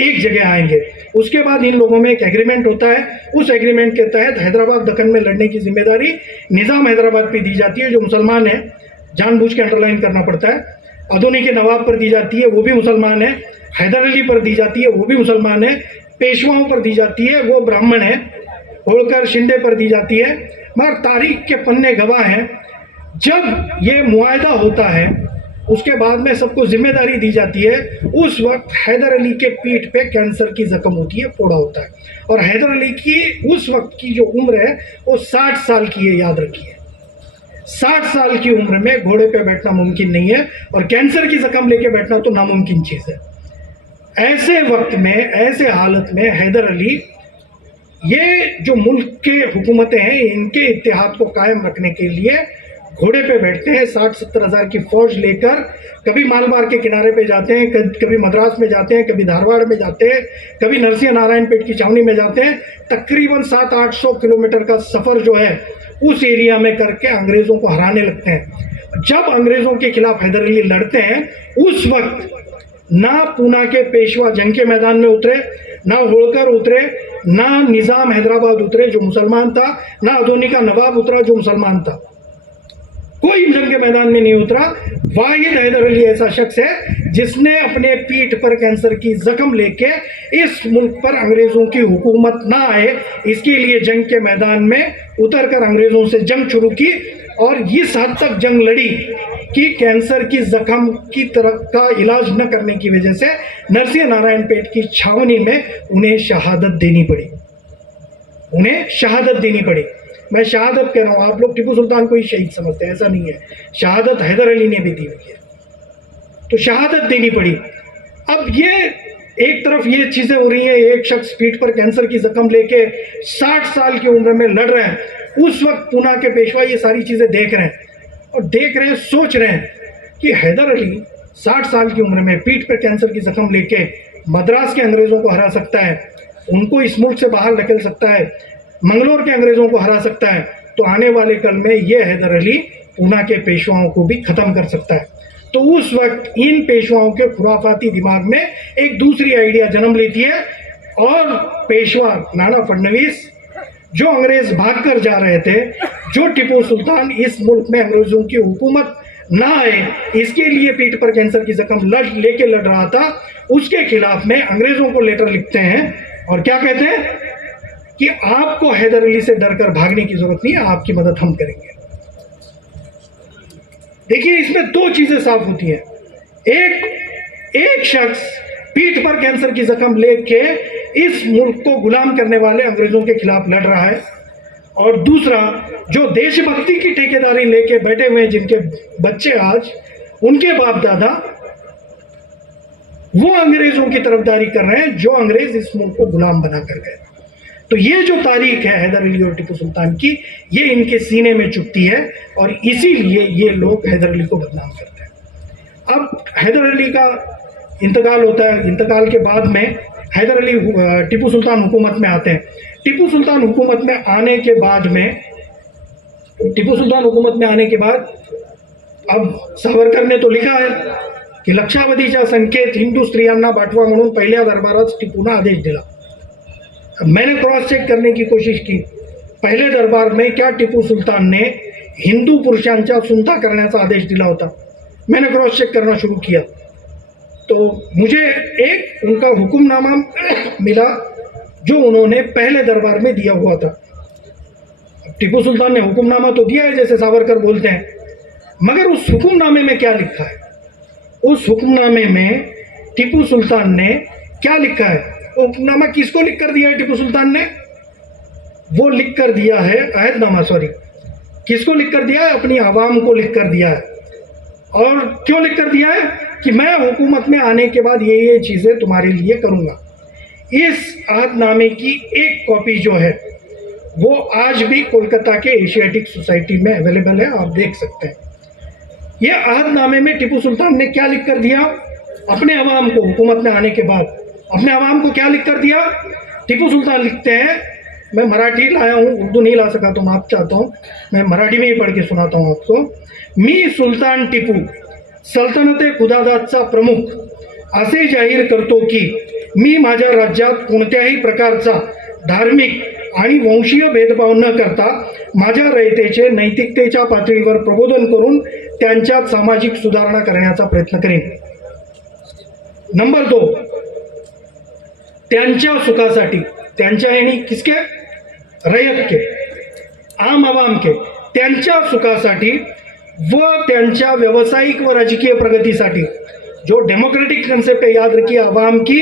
एक जगह आएंगे. उसके बाद इन लोगों में एक एग्रीमेंट होता है. उस एग्रीमेंट के तहत हैदराबाद दक्कन में लड़ने की जिम्मेदारी निज़ाम हैदराबाद पे दी जाती है, जो मुसलमान है, जानबूझ के अंडरलाइन करना पड़ता है. अदोनी के नवाब पर दी जाती है, वो भी मुसलमान है. हैदर अली पर दी जाती है, वो भी मुसलमान है. पेशवाओं पर दी जाती है, वो ब्राह्मण है. होलकर शिंदे पर दी जाती है. मगर तारीख के पन्ने गवाह हैं, जब ये मुआहदा होता है उसके बाद में सबको जिम्मेदारी दी जाती है. उस वक्त हैदर अली के पीठ पे कैंसर की जख्म होती है, फोड़ा होता है. और हैदर अली की उस वक्त की जो उम्र है वो 60 साल की है, याद रखिए. 60 साल की उम्र में घोड़े पे बैठना मुमकिन नहीं है और कैंसर की जख्म लेके बैठना तो नामुमकिन चीज़ है. ऐसे वक्त में, ऐसे हालत में हैदर अली ये जो मुल्क के हुकूमतें हैं इनके इत्तेहाद को कायम रखने के लिए घोड़े पे बैठते हैं, 60-70 हज़ार की फौज लेकर कभी मालबार के किनारे पे जाते हैं, कभी मद्रास में जाते हैं, कभी धारवाड़ में जाते हैं, कभी नरसिंह नारायण पेट की छावनी में जाते हैं। तकरीबन 700-800 किलोमीटर का सफ़र जो है उस एरिया में करके अंग्रेज़ों को हराने लगते हैं। जब अंग्रेज़ों के खिलाफ हैदर अली लड़ते हैं उस वक्त ना पूना के पेशवा जंग के मैदान में उतरे, ना होलकर उतरे, ना निज़ाम हैदराबाद उतरे जो मुसलमान था, ना अदोनी का नवाब उतरा जो मुसलमान था। कोई जंग के मैदान में नहीं उतरा। वाहिद हैदर अली ऐसा शख्स है जिसने अपने पीठ पर कैंसर की जख्म लेके इस मुल्क पर अंग्रेज़ों की हुकूमत ना आए इसके लिए जंग के मैदान में उतरकर अंग्रेज़ों से जंग शुरू की और इस हद तक जंग लड़ी कि कैंसर की जख्म की तरह का इलाज न करने की वजह से नरसिंह नारायण पेट की छावनी में उन्हें शहादत देनी पड़ी। मैं शहादत कह रहा हूँ, आप लोग टीपू सुल्तान को ही शहीद समझते हैं, ऐसा नहीं है। शहादत हैदर अली ने भी दी हुई है, तो शहादत देनी पड़ी। अब ये एक तरफ ये चीज़ें हो रही हैं, एक शख्स पीठ पर कैंसर की जख्म लेके 60 साल की उम्र में लड़ रहे हैं। उस वक्त पूना के पेशवा ये सारी चीज़ें देख रहे हैं, सोच रहे हैं कि हैदर अली 60 साल की उम्र में पीठ पर कैंसर की जख्म लेके मद्रास के अंग्रेज़ों को हरा सकता है, उनको इस मुल्क से बाहर धकेल सकता है, मंगलोर के अंग्रेज़ों को हरा सकता है, तो आने वाले कल में ये हैदर अली पूना के पेशवाओं को भी ख़त्म कर सकता है। तो उस वक्त इन पेशवाओं के खुराफाती दिमाग में एक दूसरी आइडिया जन्म लेती है और पेशवा नाना फडणवीस जो अंग्रेज़ भाग कर जा रहे थे, जो टीपू सुल्तान इस मुल्क में अंग्रेज़ों की हुकूमत ना आए इसके लिए पीठ पर कैंसर की जख्म लेके लड़ रहा था, उसके खिलाफ में अंग्रेज़ों को लेटर लिखते हैं और क्या कहते हैं कि आपको हैदर अली से डरकर भागने की जरूरत नहीं है, आपकी मदद हम करेंगे। देखिए इसमें दो चीजें साफ होती हैं, एक शख्स पीठ पर कैंसर की जख्म लेके इस मुल्क को गुलाम करने वाले अंग्रेजों के खिलाफ लड़ रहा है, और दूसरा जो देशभक्ति की ठेकेदारी लेके बैठे हुए हैं, जिनके बच्चे आज उनके बाप दादा वो अंग्रेजों की तरफदारी कर रहे हैं जो अंग्रेज इस मुल्क को गुलाम बना कर गए। तो ये जो तारीख है हैदर अली और टीपू सुल्तान की, ये इनके सीने में चुभती है और इसीलिए ये लोग हैदर अली को बदनाम करते हैं। अब हैदर अली का इंतकाल होता है, इंतकाल के बाद में हैदर अली टीपू सुल्तान हुकूमत में आते हैं। टीपू सुल्तान हुकूमत में आने के बाद अब सावरकर ने तो लिखा है की लक्षावधीच्या संख्येत हिंदू स्त्रियांना पाठवा म्हणून पहिल्या दरबारात टिपूने आदेश दिला। मैंने क्रॉस चेक करने की कोशिश की, पहले दरबार में क्या टीपू सुल्तान ने हिंदू पुरुषांच्या सुनता करण्याचा आदेश दिला होता? मैंने क्रॉस चेक करना शुरू किया तो मुझे एक उनका हुक्मनामा मिला जो उन्होंने पहले दरबार में दिया हुआ था। टीपू सुल्तान ने हुक्मनामा तो दिया है जैसे सावरकर बोलते हैं, मगर उस हुक्मनामे में क्या लिखा है? उस हुक्मनामे में टीपू सुल्तान ने क्या लिखा है? हुक्मनामा किसको लिख कर दिया है टीपू सुल्तान ने? वो लिख कर दिया है अहदनामा, किसको लिख कर दिया है? अपनी आवाम को लिख कर दिया है। और क्यों लिख कर दिया है? कि मैं हुकूमत में आने के बाद ये चीज़ें तुम्हारे लिए करूँगा। इस अहदनामे की एक कॉपी जो है वो आज भी कोलकाता के एशियाटिक सोसाइटी में अवेलेबल है, आप देख सकते हैं। ये अहदनामे में टीपू सुल्तान ने क्या लिख कर दिया अपने अवाम को? हुकूमत में आने के बाद अपने अवाम को क्या लिख कर दिया? टीपू सुल्तान लिखते हैं, मैं मराठी लाया हूँ, उर्दू नहीं ला सका तो माफ चाहता हूँ, मैं मराठी में ही पढ़ के सुनाता हूँ आपको। मी सुल्तान टिपू सल्तनते खुदादादचा प्रमुख असे जाहीर करतो की मी माझ्या राज्यात कोणत्याही प्रकारचा धार्मिक आणि वंशीय भेदभाव न करता माझ्या रयतेचे नैतिकतेच्या पातळीवर प्रबोधन करून त्यांच्यात सामाजिक सुधारणा करण्याचा प्रयत्न करेन। नंबर 2, त्यांच्या सुखासाठी, त्यांच्या यानी किसके? रयत के, आम आवाम के, त्यांच्या सुखासाठी व त्यांच्या व्यावसायिक व राजकीय प्रगतीसाठी, जो डेमोक्रेटिक कंसेप्ट है, याद रखिए, आवाम की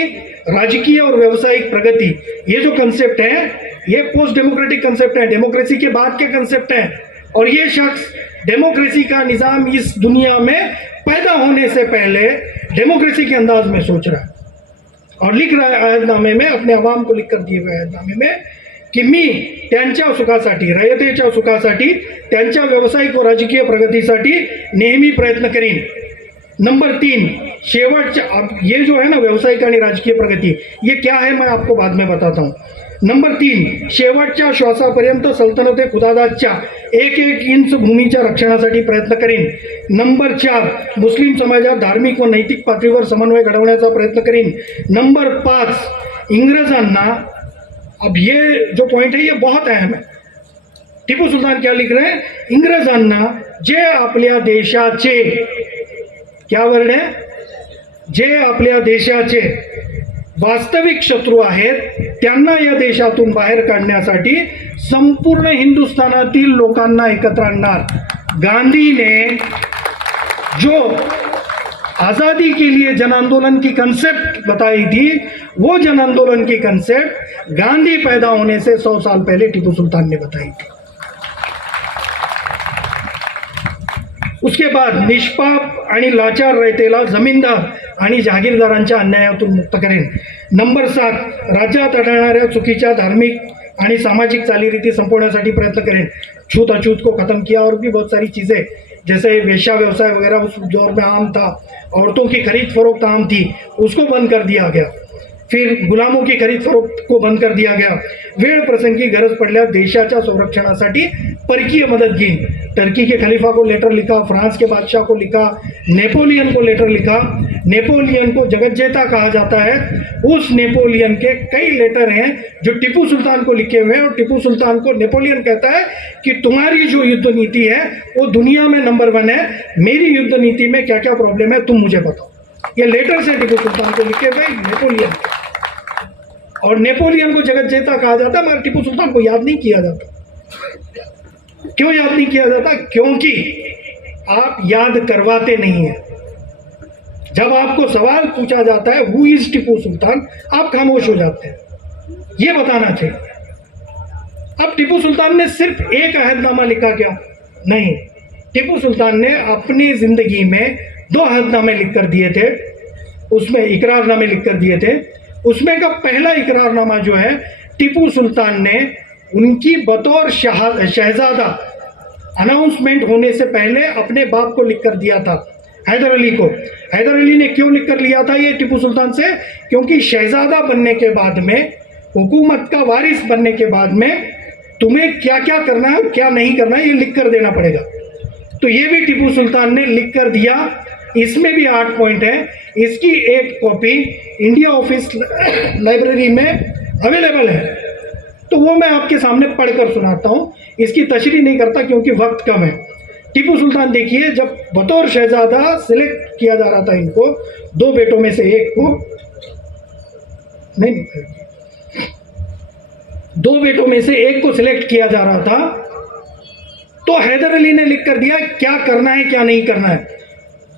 राजकीय और व्यावसायिक प्रगति, ये जो कंसेप्ट है ये पोस्ट डेमोक्रेटिक कंसेप्ट है, डेमोक्रेसी के बाद के कंसेप्ट है। और ये शख्स डेमोक्रेसी का निज़ाम इस दुनिया में पैदा होने से पहले डेमोक्रेसी के अंदाज में सोच रहा है और लिख रहा है अहदनामे में, अपने अवाम को लिख कर दिए हुए अहदनामे में की मी त्यांच्या सुखासाठी, रयतेच्या सुखासाठी, त्यांच्या व्यावसायिक व राजकीय प्रगतीसाठी नेहमी प्रयत्न करीन. नंबर 3, शेवटच्या, अब ये जो है ना व्यावसायिक आणि राजकीय प्रगती, ये क्या है मैं आपको बाद में बताता हूँ. नंबर 3, शेवटच्या श्वासापर्यंत सल्तनते खुदादादच्या एक इंच भूमीच्या रक्षणासाठी प्रयत्न करीन. नंबर 4, मुस्लिम समाजात धार्मिक व नैतिक पातळीवर समन्वय घडवण्याचा प्रयत्न करीन. नंबर 5, इंग्रजांना, अब ये जो पॉइंट है ये बहुत अहम है. टिपू सुलतान क्या लिख रहे हैं? इंग्रजांना जे आपल्या देशाचे, क्या वर्ड है, जे आपल्या देशाचे वास्तविक शत्रू आहेत त्यांना या देशातून बाहेर काढण्यासाठी संपूर्ण हिंदुस्थानातील लोकांना एकत्र आणणार. गांधी ने जो आज़ादी के लिए जन आंदोलन की कंसेप्ट बताई थी, वो जन आंदोलन की कंसेप्ट गांधी पैदा होने से 100 साल पहले टिपू सुल्तान ने बताई थी. उसके बाद निष्पाप आणि लाचार रयतेला जमीनदार आणि जहागीरदारांच्या अन्यायातून मुक्त करेन. नंबर 7, राज्यात आढळणाऱ्या चुकीच्या धार्मिक आणि सामाजिक चालीरीती संपवण्यासाठी प्रयत्न करेन. छूत अछूत को खत्म किया और भी बहुत सारी चीज़ें, जैसे वेश्या व्यवसाय वगैरह उस दौर में आम था, औरतों की खरीद फरोख्त आम थी, उसको बंद कर दिया गया. फिर गुलामों की खरीद फरोख्त को बंद कर दिया गया. वेळ प्रसंगी गरज पडल्यास देशाच्या संरक्षणासाठी परकीय मदत घेईन. टर्की के खलीफा को लेटर लिखा, फ्रांस के बादशाह को लिखा, नेपोलियन को लेटर लिखा. नेपोलियन को जगतजेता कहा जाता है. उस नेपोलियन के कई लेटर हैं जो टिपू सुल्तान को लिखे हुए हैं, और टिपू सुल्तान को नेपोलियन कहता है कि तुम्हारी जो युद्ध नीति है वो दुनिया में नंबर 1 है, मेरी युद्ध नीति में क्या क्या प्रॉब्लम है तुम मुझे बताओ. ये लेटर्स है टिपू सुल्तान को लिखे हुए नेपोलियन. और नेपोलियन को जगतजेता कहा जाता है, मगर टिपू सुल्तान को याद नहीं किया जाता. क्यों याद नहीं किया जाता? क्योंकि आप याद करवाते नहीं हैं. जब आपको सवाल पूछा जाता है हु इज टिपू सुल्तान, आप खामोश हो जाते हैं. ये बताना चाहिए. अब टिपू सुल्तान ने सिर्फ एक अहदनामा लिखा क्या? नहीं, टिपू सुल्तान ने अपनी जिंदगी में 2 अहदनामे लिख कर दिए थे. उसमें इकरारनामे लिख कर दिए थे. उसमें का पहला इकरारनामा जो है, टिपू सुल्तान ने उनकी बतौर शहजादा अनाउंसमेंट होने से पहले अपने बाप को लिख कर दिया था, हैदर अली को. हैदर अली ने क्यों लिख कर लिया था ये टिपू सुल्तान से? क्योंकि शहजादा बनने के बाद में, हुकूमत का वारिस बनने के बाद में तुम्हें क्या क्या करना है क्या नहीं करना है ये लिख कर देना पड़ेगा. तो ये भी टिपू सुल्तान ने लिख कर दिया. इसमें भी 8 पॉइंट है. इसकी एक कॉपी इंडिया ऑफिस लाइब्रेरी में अवेलेबल है, तो वो मैं आपके सामने पढ़कर सुनाता हूँ. इसकी तशरीह नहीं करता क्योंकि वक्त कम है. टिपू सुल्तान देखिए, जब बतौर शहजादा सिलेक्ट किया जा रहा था इनको, 2 बेटों में से एक को, नहीं 2 बेटों में से एक को सिलेक्ट किया जा रहा था, तो हैदर अली ने लिख कर दिया क्या करना है क्या नहीं करना है.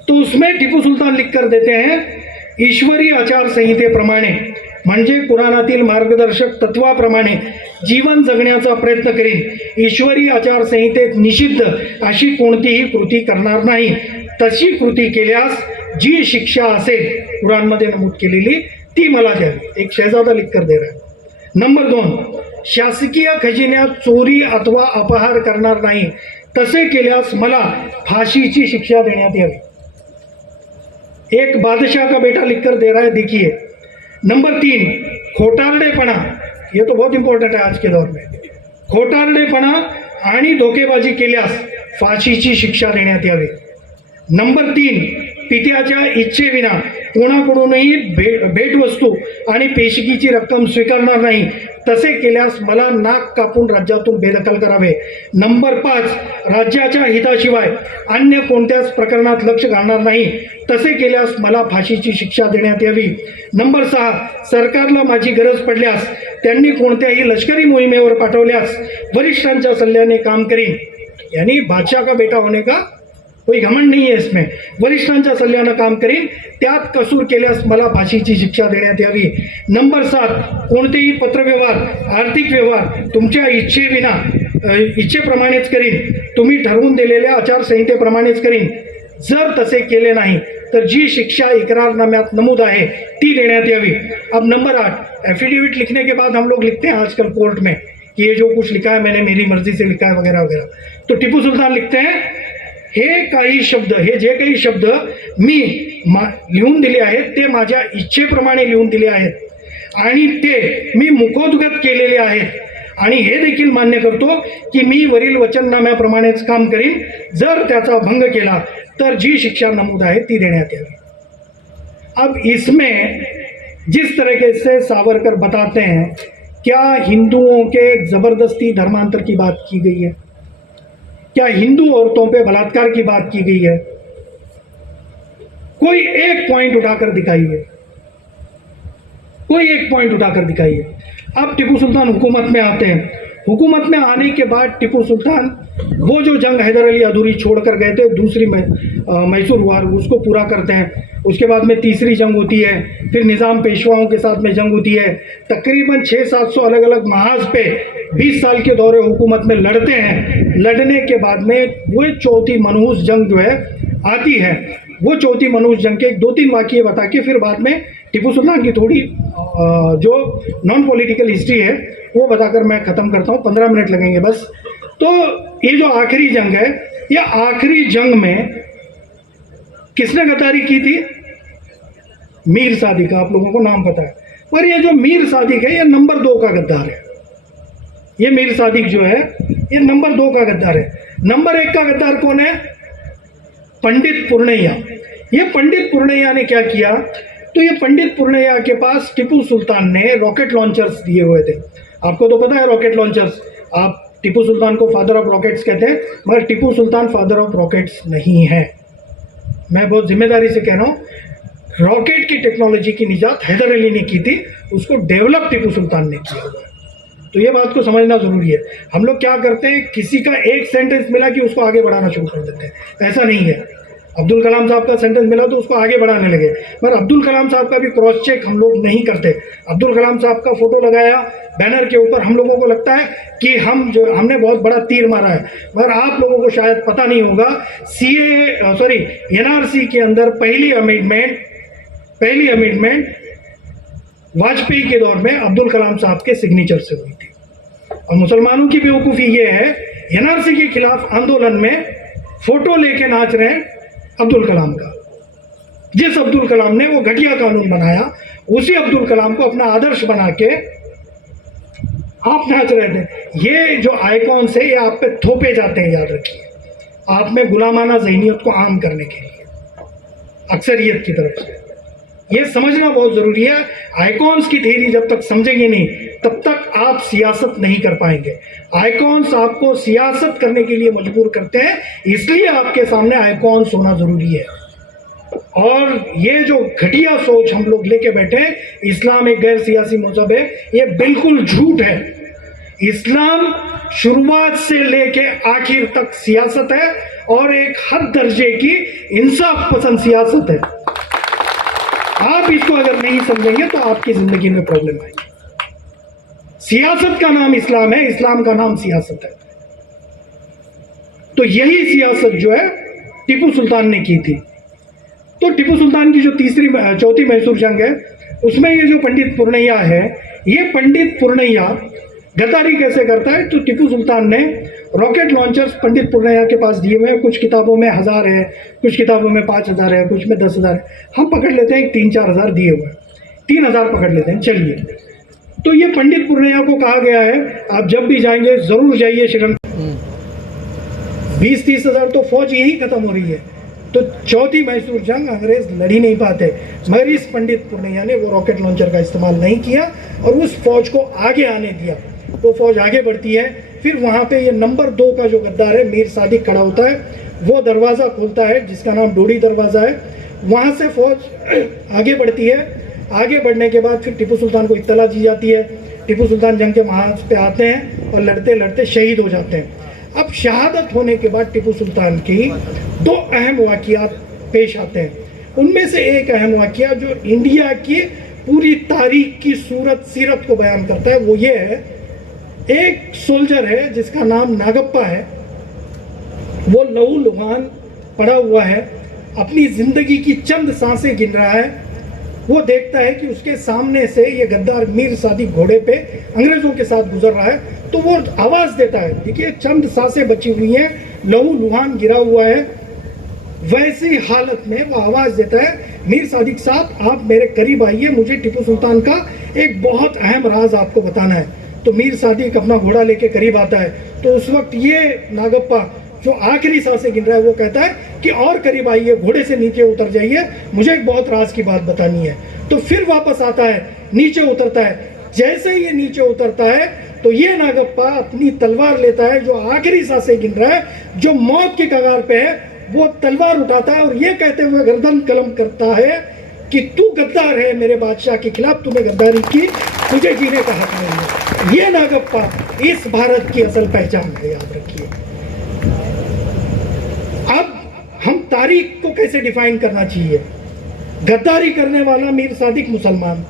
तो उसमें टिपू सुल्तान लिख कर देते हैं, ईश्वरी आचारसंहितेप्रमाणे म्हणजे कुराणातील मार्गदर्शक तत्वाप्रमाणे जीवन जगण्याचा प्रयत्न करीन. ईश्वरी आचारसंहितेत निषिद्ध अशी कोणतीही कृती करणार नाही. तशी कृती केल्यास जी शिक्षा असेल कुराणमध्ये नमूद केलेली ती मला द्यावी. एक शहजादा लिख कर दे रहा है. नंबर 2, शासकीय खजिन्यात चोरी अथवा अपहार करणार नाही. तसे केल्यास मला फाशीची शिक्षा देण्यात यावी. एक बादशाह का बेटा लिखकर दे रहा है, देखिए. नंबर 3, खोटारडेपणा, ये तो बहुत इंपॉर्टेंट है आज के दौर में. खोटारडेपणा आणि धोकेबाजी केल्यास फाशीची शिक्षा देण्यात यावी. नंबर 3, पित्याच्या इच्छेविना कोणाकडूनही भेटवस्तू आणि पेशगीची रक्कम स्वीकारणार नाही. तसे केल्यास मला नाक कापून राज्यातून बेदखल करावे. नंबर 5, राज्याच्या हिताशिवाय अन्य कोणत्याच प्रकरणात लक्ष घालणार नाही. तसे केल्यास मला फाशीची शिक्षा देण्यात यावी. नंबर 6, सरकारला माझी गरज पडल्यास त्यांनी कोणत्याही लष्करी मोहिमेवर पाठवल्यास वरिष्ठांच्या सल्ल्याने काम करीन. यानी बादशाह का बेटा होने का कोई घमंड नहीं है इसमें. वरिष्ठांच्या सल्ल्यानं काम करीन. त्यात कसूर केल्यास मला फाशीची शिक्षा देण्यात यावी. नंबर 7, कोणतेही पत्रव्यवहार, आर्थिक व्यवहार तुमच्या इच्छेप्रमाणेच करीन. तुम्ही ठरवून दिलेल्या आचारसंहितेप्रमाणेच करीन. जर तसे केले नाही तर जी शिक्षा इकरारनाम्यात नमूद आहे ती देण्यात यावी. अब नंबर 8, एफिडेविट लिखने के बाद हम लोग लिखते हैं आजकल कोर्ट में कि ये जो कुछ लिखा है मैंने मेरी मर्जी से लिखा है वगैरह वगैरह. तो टिपू सुलतान लिखते हैं, हे काही शब्द, हे जे काही शब्द मी लिहून दिले आहेत ते माझ्या इच्छेप्रमाणे लिहून दिले आहेत आणि ते मी मुखोद्गत केलेले आहेत आणि हे देखील मान्य करतो की मी वरील वचननाम्याप्रमाणेच काम करीन. जर त्याचा भंग केला तर जी शिक्षा नमूद है ती देण्यात यावी. अब इसमें जिस तरीके से सावरकर बताते हैं, क्या हिंदुओं के जबरदस्ती धर्मांतर की बात की गई है? क्या हिंदू औरतों पे बलात्कार की बात की गई है? कोई एक पॉइंट उठाकर दिखाइए, कोई एक पॉइंट उठाकर दिखाइए. अब टिपू सुल्तान हुकूमत में आते हैं. हुकूमत में आने के बाद टिपू सुल्तान वो जो जंग हैदर अली अधूरी छोड़कर गए थे, दूसरी मैसूर वार, उसको पूरा करते हैं. उसके बाद में तीसरी जंग होती है, फिर निज़ाम पेशवाओं के साथ में जंग होती है. तकरीबन 600-700 अलग अलग महाज पे 20 साल के दौरे हुकूमत में लड़ते हैं. लड़ने के बाद में वो चौथी मनहूस जंग जो है आती है. वो चौथी मनहूस जंग के 2-3 वाक़ये बता के फिर बाद में टिपू सुल्तान की थोड़ी जो नॉन पॉलिटिकल हिस्ट्री है वो बताकर मैं ख़त्म करता हूँ. 15 मिनट लगेंगे बस. तो ये जो आखिरी जंग है, ये आखिरी जंग में किसने गद्दारी की थी? मीर सादिक. आप लोगों को नाम पता है. पर ये जो मीर सादिक है ये नंबर 2 का गद्दार है. ये मीर सादिक जो है ये नंबर 2 का गद्दार है. नंबर 1 का गद्दार कौन है? पंडित पूर्णैया. ये पंडित पूर्णैया ने क्या किया? तो ये पंडित पूर्णैया के पास टिपू सुल्तान ने रॉकेट लॉन्चर्स दिए हुए थे. आपको तो पता है रॉकेट लॉन्चर्स. आप टिपू सुल्तान को फादर ऑफ रॉकेट्स कहते हैं, मगर टिपू सुल्तान फादर ऑफ रॉकेट्स नहीं है. मैं बहुत जिम्मेदारी से कह रहा हूँ. रॉकेट की टेक्नोलॉजी की निजात हैदर अली ने की थी, उसको डेवलप टिपू सुल्तान ने किया हुआ है. तो ये बात को समझना ज़रूरी है. हम लोग क्या करते हैं, किसी का एक सेंटेंस मिला कि उसको आगे बढ़ाना शुरू कर देते हैं. ऐसा नहीं है. अब्दुल कलाम साहब का सेंटेंस मिला तो उसको आगे बढ़ाने लगे, मगर अब्दुल कलाम साहब का भी क्रॉस चेक हम लोग नहीं करते. अब्दुल कलाम साहब का फोटो लगाया बैनर के ऊपर, हम लोगों को लगता है कि हमने बहुत बड़ा तीर मारा है, मगर आप लोगों को शायद पता नहीं होगा. NRC के अंदर पहली अमेंडमेंट वाजपेयी के दौर में अब्दुल कलाम साहब के सिग्नेचर से हुई थी. और मुसलमानों की बेवकूफ़ी ये है, NRC के खिलाफ आंदोलन में फोटो लेके नाच रहे हैं अब्दुल कलाम का. जिस अब्दुल कलाम ने वो घटिया कानून बनाया, उसी अब्दुल कलाम को अपना आदर्श बना के आप नाच रहे थे. ये जो आइकॉन्स है ये आप पे थोपे जाते हैं, याद रखिए. आप में गुलामाना ज़हनियत को आम करने के लिए अक्सरियत की तरफ से. ये समझना बहुत ज़रूरी है. आइकॉन्स की थ्योरी जब तक समझेंगे नहीं तब तक आप सियासत नहीं कर पाएंगे. आइकॉन्स आपको सियासत करने के लिए मजबूर करते हैं, इसलिए आपके सामने आइकॉन्स होना ज़रूरी है. और ये जो घटिया सोच हम लोग लेके बैठे हैं, इस्लाम एक गैर सियासी मजहब है, ये बिल्कुल झूठ है. इस्लाम शुरुआत से लेके आखिर तक सियासत है और एक हद दर्जे की इंसाफ पसंद सियासत है. आप इसको अगर नहीं समझेंगे तो आपकी जिंदगी में प्रॉब्लम आएगी. सियासत का नाम इस्लाम है, इस्लाम का नाम सियासत है. तो यही सियासत जो है टीपू सुल्तान ने की थी. तो टीपू सुल्तान की जो चौथी मैसूर जंग है, उसमें ये जो पंडित पूर्णैया है, ये पंडित पूर्णैया गद्दारी कैसे करता है? तो टीपू सुल्तान ने रॉकेट लॉन्चर्स पंडित पूर्णैया के पास दिए हुए हैं. कुछ किताबों में 1000 है, कुछ किताबों में 5000 है, कुछ में 10,000 है. हम पकड़ लेते हैं 3-4 हज़ार दिए हुए हैं, 3000 पकड़ लेते हैं. चलिए, तो ये पंडित पूर्णैया को कहा गया है आप जब भी जाएंगे ज़रूर जाइए श्रीलंका. 20-30 हज़ार तो फौज यही खत्म हो रही है. तो चौथी मैसूर जंग अंग्रेज लड़ ही नहीं पाते, मगर इस पंडित पूर्णैया ने वो रॉकेट लॉन्चर का इस्तेमाल नहीं किया और उस फौज को आगे आने दिया. वो फौज आगे बढ़ती है. फिर वहाँ पे ये नंबर 2 का जो गद्दार है मीर सादिक खड़ा होता है. वो दरवाज़ा खोलता है जिसका नाम डोडी दरवाज़ा है. वहाँ से फौज आगे बढ़ती है. आगे बढ़ने के बाद फिर टीपू सुल्तान को इत्तला दी जाती है. टीपू सुल्तान जंग के महाज पे आते हैं और लड़ते लड़ते शहीद हो जाते हैं. अब शहादत होने के बाद टीपू सुल्तान की 2 अहम वाक़ियात पेश आते हैं. उनमें से एक अहम वाक़िया जो इंडिया की पूरी तारीख की सीरत को बयान करता है वो ये है. एक सोल्जर है जिसका नाम नागप्पा है. वो लहू लुहान पड़ा हुआ है, अपनी ज़िंदगी की चंद सांसें गिन रहा है वो देखता है कि उसके सामने से ये गद्दार मीर सादिक घोड़े पे अंग्रेजों के साथ गुजर रहा है, तो वो आवाज़ देता है। देखिए चंद सांसें बची हुई हैं, लहू लुहान गिरा हुआ है, वैसी हालत में वो आवाज़ देता है, मीर सादिक साहब आप मेरे करीब आइए, मुझे टीपू सुल्तान का एक बहुत अहम राज आपको बताना है। तो मीर सादिक अपना घोड़ा लेके करीब आता है, तो उस वक्त ये नागप्पा जो आखिरी सांसें गिन रहा है वो कहता है कि और करीब आइए, घोड़े से नीचे उतर जाइए, मुझे एक बहुत राज की बात बतानी है। तो फिर वापस आता है, नीचे उतरता है। जैसे ही ये नीचे उतरता है तो ये नागप्पा अपनी तलवार लेता है, जो आखिरी सांसें गिन रहा है, जो मौत के कगार पे है, वो तलवार उठाता है और ये कहते हुए गर्दन कलम करता है कि तू गद्दार है, मेरे बादशाह के खिलाफ तूने गद्दारी की, तुझे जीने का हक नहीं है। ये नागप्पा इस भारत की असल पहचान है, याद रखिए। अब हम तारीख को कैसे डिफाइन करना चाहिए? गद्दारी करने वाला मीर सादिक मुसलमान,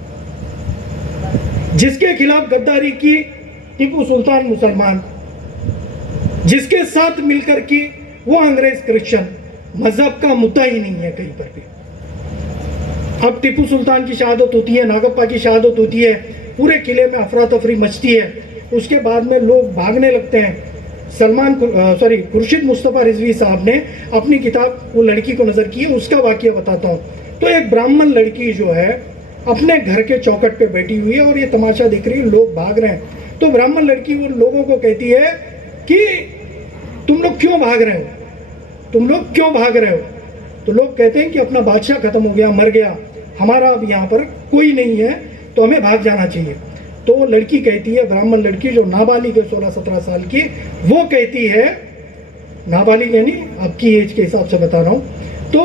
जिसके खिलाफ गद्दारी की टीपू सुल्तान मुसलमान, जिसके साथ मिलकर की वो अंग्रेज क्रिश्चियन, मजहब का मुद्दा ही नहीं है कहीं पर भी। अब टीपू सुल्तान की शहादत होती है, नागप्पा की शहादत होती है, पूरे किले में अफरा तफरी मचती है। उसके बाद में लोग भागने लगते हैं। खुर्शीद मुस्तफ़ा रिजवी साहब ने अपनी किताब वो लड़की को नज़र की है, उसका वाक़या बताता हूँ। तो एक ब्राह्मण लड़की जो है अपने घर के चौखट पे बैठी हुई है और ये तमाशा देख रही है, लोग भाग रहे हैं। तो ब्राह्मण लड़की उन लोगों को कहती है कि तुम लोग क्यों भाग रहे हो, तुम लोग क्यों भाग रहे हो? तो लोग कहते हैं कि अपना बादशाह खत्म हो गया, मर गया, हमारा अब यहाँ पर कोई नहीं है, तो हमें भाग जाना चाहिए। तो वो लड़की कहती है, ब्राह्मण लड़की जो नाबालिग है 16-17 साल की, वो कहती है, नाबालिग यानी आपकी एज के हिसाब से बता रहा हूँ, तो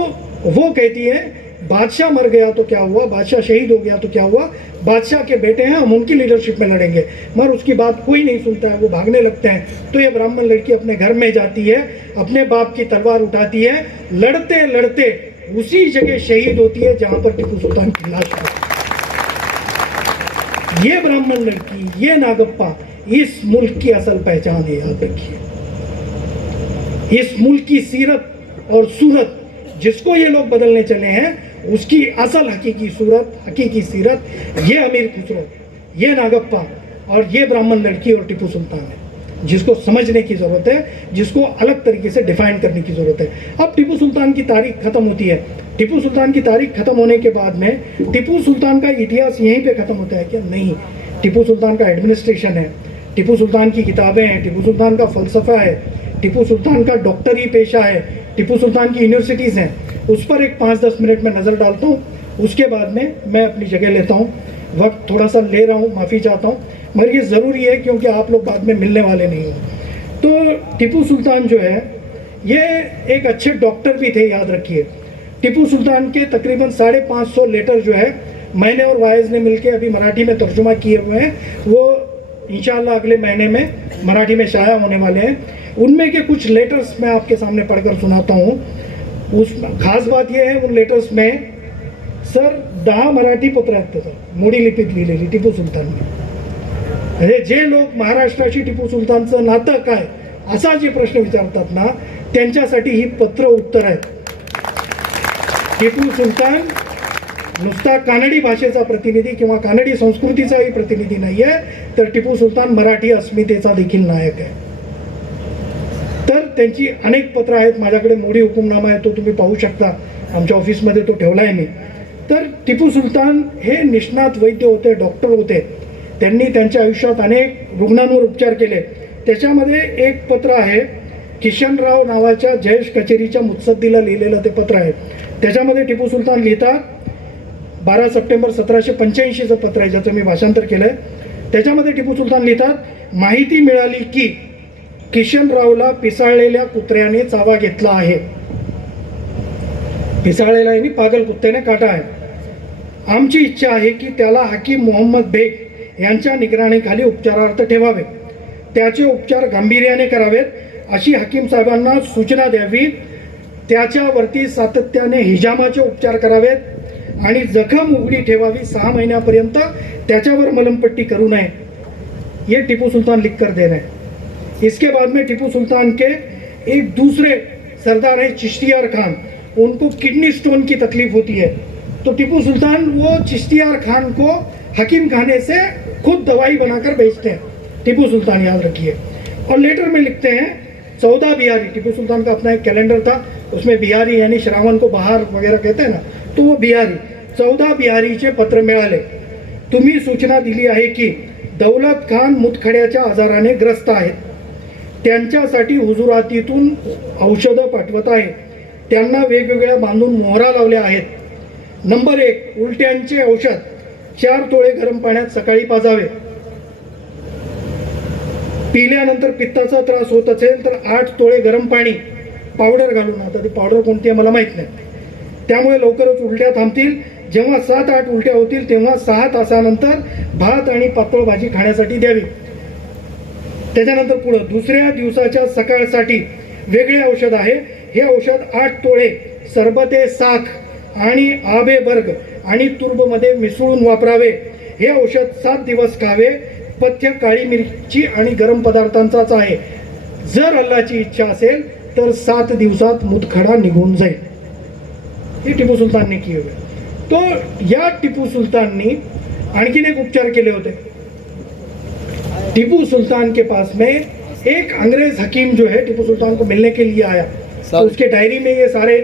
वो कहती है बादशाह मर गया तो क्या हुआ, बादशाह शहीद हो गया तो क्या हुआ, बादशाह के बेटे हैं, हम उनकी लीडरशिप में लड़ेंगे। मगर उसकी बात कोई नहीं सुनता है, वो भागने लगते हैं। तो ये ब्राह्मण लड़की अपने घर में जाती है, अपने बाप की तलवार उठाती है, लड़ते लड़ते उसी जगह शहीद होती है जहां पर टीपू सुल्तान की लाश है। ये ब्राह्मण लड़की, ये नागप्पा इस मुल्क की असल पहचान है, याद रखिए। इस मुल्क की सीरत और सूरत जिसको ये लोग बदलने चले हैं, उसकी असल हकीकी सूरत, हकीकी सीरत ये अमीर खुसरो, ये नागप्पा और ये ब्राह्मण लड़की और टीपू सुल्तान है, जिसको समझने की ज़रूरत है, जिसको अलग तरीके से डिफाइन करने की ज़रूरत है। अब टीपू सुल्तान की तारीख ख़त्म होती है। टीपू सुल्तान की तारीख ख़त्म होने के बाद में टीपू सुल्तान का इतिहास यहीं पे ख़त्म होता है क्या? नहीं। टीपू सुल्तान का एडमिनिस्ट्रेशन है, टीपू सुल्तान की किताबें हैं, टीपू सुल्तान का फ़लसफ़ा है, टीपू सुल्तान का डॉक्टरी पेशा है, टीपू सुल्तान की यूनिवर्सिटीज़ हैं। उस पर एक 5-10 मिनट में नज़र डालता हूँ, उसके बाद में मैं अपनी जगह लेता हूँ। वक्त थोड़ा सा ले रहा हूँ, माफ़ी चाहता हूँ, मगर ये ज़रूरी है क्योंकि आप लोग बाद में मिलने वाले नहीं हो। तो टीपू सुल्तान जो है ये एक अच्छे डॉक्टर भी थे, याद रखिए। टीपू सुल्तान के तकरीबन 550 लेटर जो है मैंने और वाइज ने मिलके अभी मराठी में तर्जुमा किए हुए हैं, वो इंशाअल्लाह अगले महीने में मराठी में शाया होने वाले हैं। उनमें के कुछ लेटर्स मैं आपके सामने पढ़कर सुनाता हूँ। उस खास बात यह है, उन लेटर्स में सर 10 मराठी पत्र आहेत त्याचं, मोडी लिपीत लिहिलेली टीपू सुलतानने। म्हणजे जे लोक महाराष्ट्राशी टीपू सुलतानचं नातं काय असा जे प्रश्न विचारतात ना, त्यांच्यासाठी ही पत्र उत्तर आहेत। टीपू सुलतान नुसता कानडी भाषेचा प्रतिनिधी किंवा कानडी संस्कृतीचाही प्रतिनिधी नाही आहे, तर टीपू सुलतान मराठी अस्मितेचा देखील नायक आहे। तर त्यांची अनेक पत्र आहेत माझ्याकडे, मोडी हुकुमनामा आहे, तो तुम्ही पाहू शकता, आमच्या ऑफिसमध्ये तो ठेवला आहे मी। तर टीपू सुलतान हे निष्णात वैद्य होते, डॉक्टर होते, त्यांनी त्यांच्या आयुष्यात अनेक रुग्णांवर उपचार केले। त्याच्यामध्ये एक पत्र आहे, किशनराव नावाच्या जयेश कचेरीच्या मुत्सद्दीला लिहिलेलं ते पत्र आहे। त्याच्यामध्ये टीपू सुलतान लिहितात, 12 सप्टेंबर 1785चं पत्र आहे, ज्याचं मी भाषांतर केलं आहे। त्याच्यामध्ये टीपू सुलतान लिहितात, माहिती मिळाली की किशनरावला पिसाळलेल्या कुत्र्याने चावा घेतला आहे। पिसाळलेला आहे, पागल कुत्त्याने काटा आहे। आमची इच्छा आहे की त्याला हकीम मोहम्मद बेग यांच्या निगराणीखाली उपचारार्थ ठेवावे, त्याचे उपचार गांभीर्याने करावेत अशी हकीम साहेबांना सूचना द्यावी, त्याच्यावरती सातत्याने हिजामाचे उपचार करावेत आणि जखम उघडी ठेवावी, 6 महीन्यापर्यंत त्याच्यावर मलमपट्टी करू नये। ये टीपू सुल्तान लिख कर दे रहे हैं। इसके बाद में टीपू सुल्तान के एक दूसरे सरदार हैं चिश्तियार खान, उनको किडनी स्टोन की तकलीफ होती है। तो टीपू सुल्तान वो चिश्तियार खान को हकीम खाने से खुद दवाई बनाकर बेचते हैं, टीपू सुल्तान याद रखिए। और लेटर में लिखते हैं 14 बिहारी, टीपू सुल्तान का अपना एक कैलेंडर था, उसमें बिहारी यानी श्रावण को बहार वगैरह कहते हैं ना, तो वो बिहारी 14 बिहारीचे पत्र मिळाले। तुम्ही सूचना दिली आहे की दौलत खान मुतखड्याच्या आजाराने ग्रस्त आहेत, त्यांच्यासाठी हुजुरातीतून औषधं पाठवत आहे, त्यांना वेगवेगळ्या बांधून मोहरा लावल्या आहेत। नंबर 1, उलट्यांचे औषध 4 तोळे गरम पाण्यात सकाळी पाजावे, पिल्यानंतर पित्ताचा त्रास होत असेल तर 8 तोळे गरम पाणी पावडर घालून, आता ती पावडर कोणती आहे मला माहीत नाही, त्यामुळे लवकरच उलट्या थांबतील। जेव्हा 7-8 उलट्या होतील तेव्हा 6 तासानंतर भात आणि पातळ भाजी खाण्यासाठी द्यावी। त्याच्यानंतर पुढे दुसऱ्या दिवसाच्या सकाळसाठी वेगळे औषध आहे, हे औषध 8 तोळे सरबते साख आणि आबे बर्ग आणि तुर्बमध्ये मिसळून वापरावे। हे औषध 7 दिवस खावे, पथ्य काळी मिरची आणि गरम पदार्थांचाच आहे। जर अल्लाची इच्छा असेल तर 7 दिवसात मुतखडा निघून जाईल। हे टिपू सुलतानने किए हुए। तो या टिपू सुलताननी आणखीन एक उपचार केले होते। टिपू सुल्तान के पास में एक अंग्रेज हकीम जो है टिपू सुल्तान को मिलने के लिए आया, तो उसके डायरी में ये सारे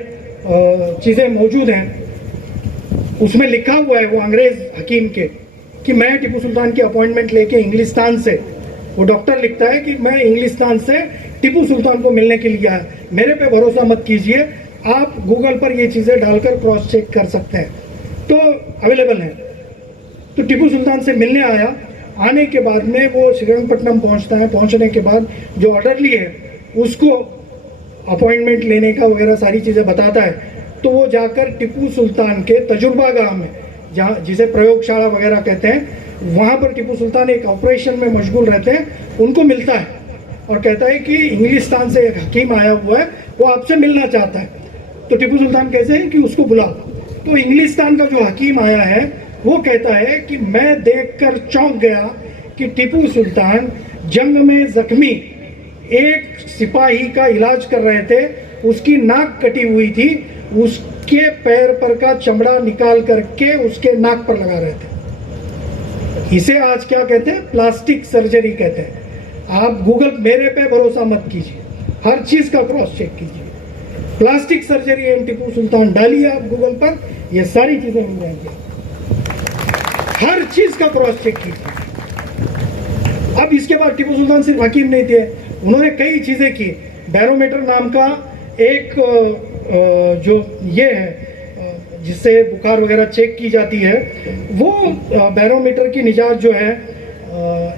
चीज़ें मौजूद हैं। उसमें लिखा हुआ है वो अंग्रेज हकीम के कि मैं टिपू सुल्तान की अपॉइंटमेंट लेके इंग्लिस्तान से, वो डॉक्टर लिखता है कि मैं इंग्लिस्तान से टिपू सुल्तान को मिलने के लिए आया। मेरे पे भरोसा मत कीजिए, आप गूगल पर ये चीज़ें डालकर क्रॉस चेक कर सकते हैं, तो अवेलेबल है। तो टिपू सुल्तान से मिलने आया, आने के बाद में वो श्रीरंगपट्टनम पहुंचता है, पहुंचने के बाद जो ऑर्डर लिए उसको अपॉइंटमेंट लेने का वगैरह सारी चीज़ें बताता है। तो वो जाकर टिपू सुल्तान के तजुर्बा गाह में, जहाँ जिसे प्रयोगशाला वगैरह कहते हैं, वहाँ पर टिपू सुल्तान एक ऑपरेशन में मशगूल रहते हैं, उनको मिलता है और कहता है कि इंग्लिस्तान से एक हकीम आया हुआ है, वो आपसे मिलना चाहता है। तो टिपू सुल्तान कहते हैं कि उसको बुला। तो इंग्लिस्तान का जो हकीम आया है वो कहता है कि मैं देखकर चौंक गया कि टिपू सुल्तान जंग में जख्मी एक सिपाही का इलाज कर रहे थे, उसकी नाक कटी हुई थी, उसके पैर पर का चमड़ा निकाल करके उसके नाक पर लगा रहे थे। इसे आज क्या कहते हैं? प्लास्टिक सर्जरी कहते हैं। आप गूगल, मेरे पे भरोसा मत कीजिए, हर चीज़ का क्रॉस चेक कीजिए। प्लास्टिक सर्जरी एंड टिपू सुल्तान डालिए आप गूगल पर, ये सारी चीज़ें मिल जाएंगी। हर चीज़ का क्रॉस चेक कीजिए। अब इसके बाद टिपू सुल्तान सिर्फ हकीम नहीं थे, उन्होंने कई चीज़ें की। बैरोमीटर नाम का एक जो ये है जिससे बुखार वगैरह चेक की जाती है, वो बैरोमीटर की निजात जो है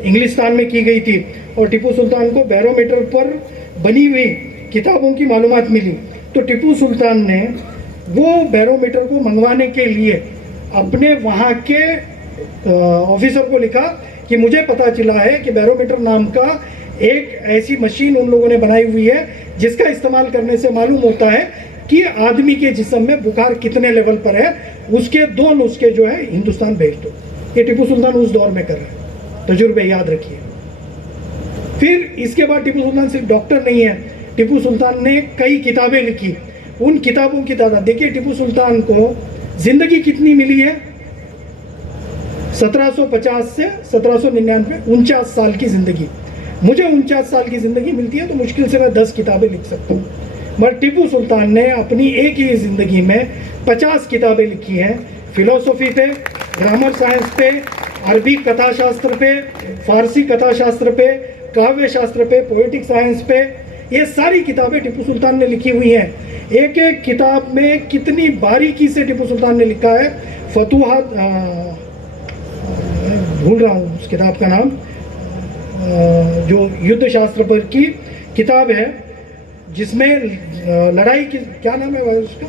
इंग्लिस्तान में की गई थी और टिपू सुल्तान को बैरोमीटर पर बनी हुई किताबों की मालूमात मिली। तो टिपू सुल्तान ने वो बैरोमीटर को मंगवाने के लिए अपने वहाँ के ऑफिसर को लिखा कि मुझे पता चला है कि बैरोमीटर नाम का एक ऐसी मशीन उन लोगों ने बनाई हुई है जिसका इस्तेमाल करने से मालूम होता है कि आदमी के जिस्म में बुखार कितने लेवल पर है, उसके 2 नुस्खे जो है हिंदुस्तान भेज दो। ये टिपू सुल्तान उस दौर में कर रहे हैं, तजुर्बे याद रखिए। फिर इसके बाद टिपू सुल्तान सिर्फ डॉक्टर नहीं है, टिपू सुल्तान ने कई किताबें लिखी। उन किताबों की तादाद देखिए, टिपू सुल्तान को जिंदगी कितनी मिली है? 1750 से 1799, 49 साल की ज़िंदगी। मुझे 49 साल की ज़िंदगी मिलती है तो मुश्किल से मैं 10 किताबें लिख सकता हूँ, मगर टिपू सुल्तान ने अपनी एक ही ज़िंदगी में 50 किताबें लिखी हैं। फिलोसफी पे, ग्रामर साइंस पे, अरबी कथाशास्त्र पे, फारसी कथाशास्त्र पे, काव्य शास्त्र पे, पोएटिक साइंस पे, ये सारी किताबें टिपू सुल्तान ने लिखी हुई हैं। एक एक किताब में कितनी बारीकी से टिपू सुल्तान ने लिखा है। फतूहात, भूल रहा हूँ उस किताब का नाम, जो युद्ध शास्त्र पर की किताब है जिसमें लड़ाई की, क्या नाम है उसका?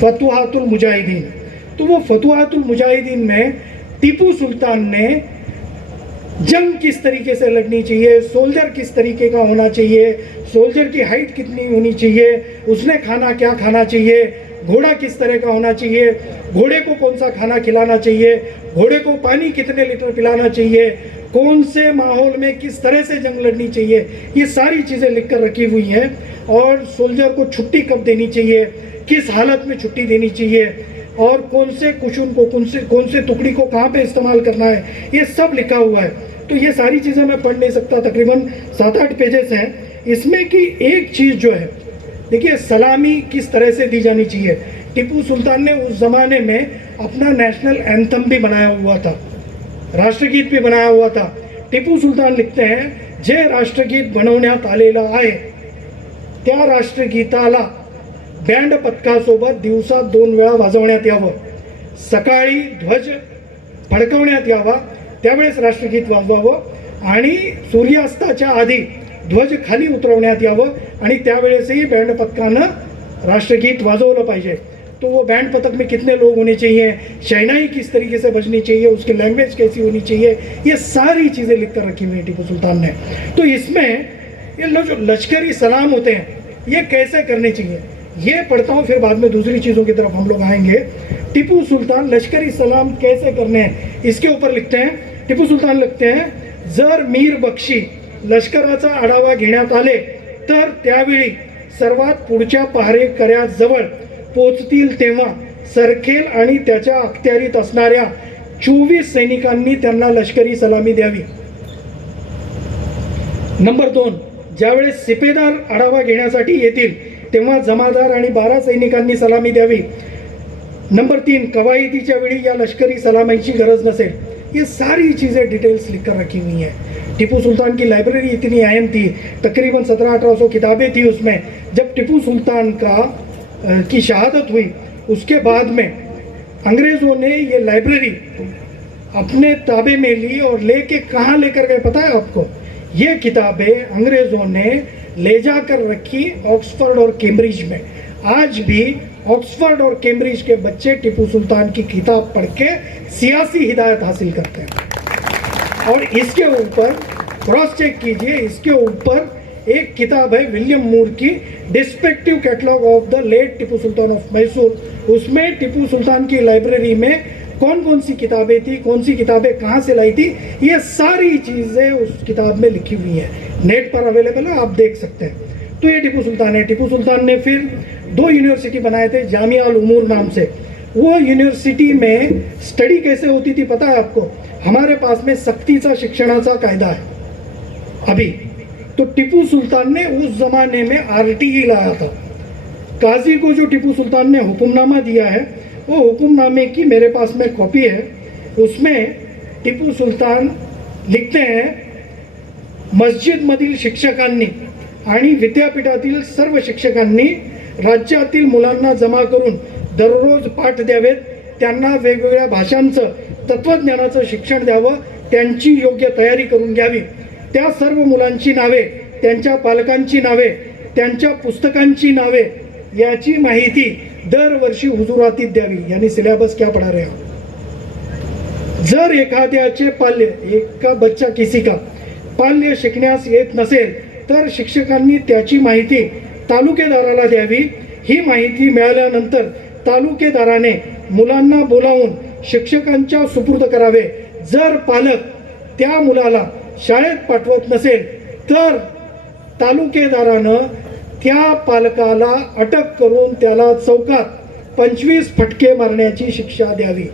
फतूहातुल मुजाहिदीन। तो वो फतूहातुल मुजाहिदीन में टीपू सुल्तान ने जंग किस तरीके से लड़नी चाहिए, सोल्जर किस तरीके का होना चाहिए, सोल्जर की हाइट कितनी होनी चाहिए, उसने खाना क्या खाना चाहिए, घोड़ा किस तरह का होना चाहिए, घोड़े को कौन सा खाना खिलाना चाहिए, घोड़े को पानी कितने लीटर पिलाना चाहिए, कौन से माहौल में किस तरह से जंग लड़नी चाहिए, ये सारी चीज़ें लिख कर रखी हुई हैं। और सोल्जर को छुट्टी कब देनी चाहिए, किस हालत में छुट्टी देनी चाहिए, और कौन से कुशन को कौन से टुकड़ी को कहाँ पे इस्तेमाल करना है, ये सब लिखा हुआ है। तो ये सारी चीज़ें मैं पढ़ नहीं सकता, तकरीबन 7-8 पेजेस हैं इसमें। कि एक चीज़ जो है, देखिए सलामी किस तरह से दी जानी चाहिए। टिपू सुल्तान ने उस ज़माने में अपना नेशनल एंथम भी बनाया हुआ था, राष्ट्रगीत भी बनाया हुआ था। टिपू सुलतान लिखते हैं, जे राष्ट्रगीत बनवण्यात आलेलं आहे त्या राष्ट्रगीताला बँड पथकासोबत दिवसात 2 वेळा वाजवण्यात यावं, सकाळी ध्वज फडकवण्यात यावा त्यावेळेस राष्ट्रगीत वाजवावं आणि सूर्यास्ताच्या आधी ध्वज खाली उतरवण्यात यावं आणि त्यावेळेसही बँड पथकानं राष्ट्रगीत वाजवलं पाहिजे। तो वो बैंड पथक में कितने लोग होने चाहिए, शहनाई किस तरीके से बजनी चाहिए, उसकी लैंग्वेज कैसी होनी चाहिए, ये सारी चीज़ें लिख कर रखी हुई है टीपू सुल्तान ने। तो इसमें ये जो लश्करी सलाम होते हैं ये कैसे करने चाहिए ये पढ़ता हूँ, फिर बाद में दूसरी चीज़ों की तरफ हम लोग आएंगे। टिपू सुल्तान लश्करी सलाम कैसे करने हैं इसके ऊपर लिखते हैं। टिपू सुल्तान लिखते हैं, जर मीर बक्षी लष्कराचा आढावा घेण्यात आले तर त्यावेळी सर्वात पुढच्या पहारेकऱ्याजवळ पोचतील तेव्हा सरखेल आणि त्याच्या अखत्यारीत असणाऱ्या 24 सैनिकांनी त्यांना लष्करी सलामी द्यावी। नंबर 2, ज्यावेळेस सिपेदार आढावा घेण्यासाठी येतील तेव्हा जमादार आणि 12 सैनिकांनी सलामी द्यावी। नंबर 3, कवायतीच्या वेळी या लष्करी सलामीची गरज नसेल। ये सारी चीज़ें डिटेल्स लिख कर रखी हुई हैं। टिपू सुल्तान की लाइब्रेरी इतनी अहम थी, तकरीबन 1700-1800 किताबें थी उसमें। जब टिपू सुल्तान की शहादत हुई उसके बाद में अंग्रेज़ों ने ये लाइब्रेरी अपने ताबे में ली और लेके कहाँ लेकर गए पता है आपको? ये किताबें अंग्रेज़ों ने ले जाकर रखी ऑक्सफोर्ड और कैम्ब्रिज में। आज भी ऑक्सफोर्ड और कैम्ब्रिज के बच्चे टिपू सुल्तान की किताब पढ़ के सियासी हिदायत हासिल करते हैं। और इसके ऊपर क्रॉस चेक कीजिए, इसके ऊपर एक किताब है विलियम मूर की, descriptive catalogue of the late Tipu Sultan of Mysore. उसमें टिपू सुल्तान की लाइब्रेरी में कौन कौन सी किताबें थी, कौन सी किताबें कहाँ से लाई थी, ये सारी चीज़ें उस किताब में लिखी हुई हैं, नेट पर अवेलेबल है, आप देख सकते हैं। तो ये टिपू सुल्तान है। टिपू सुल्तान ने फिर 2 यूनिवर्सिटी बनाए थे जामिया अल उमूर नाम से। वो यूनिवर्सिटी में स्टडी कैसे होती थी पता है आपको? हमारे पास में सक्तीचा शिक्षणाचा कायदा है अभी, तो टिपू सुल्तान ने उस ज़माने में RTE लाया था। काजी को जो टिपू सुल्तान ने हुक्मनामा दिया है वो हुक्मनामे की मेरे पास में कॉपी है। उसमें टिपू सुल्तान लिखते हैं, मस्जिदमधील शिक्षकांनी आणि विद्यापीठातील सर्व शिक्षकांनी राज्यातील मुलांना जमा करून दररोज पाठ द्यावेत, त्यांना वेगवेगळ्या भाषांचं तत्त्वज्ञानाचं शिक्षण द्यावं, त्यांची योग्य तयारी करून घ्यावी। त्या सर्व मुलांची नावे, त्यांच्या पालकांची नावे, त्यांच्या पुस्तकांची नावे याची माहिती दरवर्षी हुजुरातीत द्यावी। यानी सिलेबस क्या पढ़ा रहे हो? जर एखाद्याचे पाल्य, एका बच्चा किसी का पाल्य शिकण्यास येत नसेल तर शिक्षकांनी त्याची माहिती तालुकेदाराला द्यावी। ही माहिती मिळाल्यानंतर तालुकेदाराने मुलांना बोलावून शिक्षकांच्या सुपूर्द करावे। जर पालक त्या मुलाला शाळेत पाठवत नसेल तर तालुकेदारानं त्या पालकाला अटक करून त्याला चौकात 25 फटके मारण्याची शिक्षा द्यावी।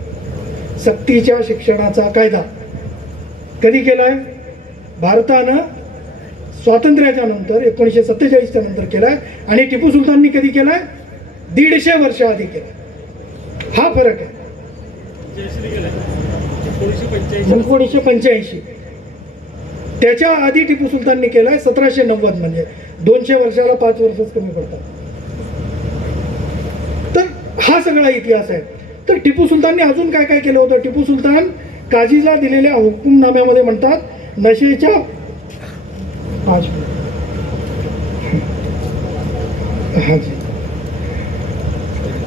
सक्तीच्या शिक्षणाचा कायदा कधी केलाय? भारतानं स्वातंत्र्याच्या नंतर 1947च्या नंतर केलाय आणि टिपू सुलताननी कधी केलाय? 150 वर्ष आधी केलाय। हा फरक आहे। 1985 त्याच्या आधी टिपू सुलताननी केलाय 1790, म्हणजे 200 वर्षाला 5 वर्षच कमी पडतात। तर हा सगळा इतिहास आहे। तर टिपू सुलतानने अजून काय काय केलं होतं? टिपू सुलतान काजीला दिलेल्या हुकुमनाम्यामध्ये म्हणतात, नशेच्या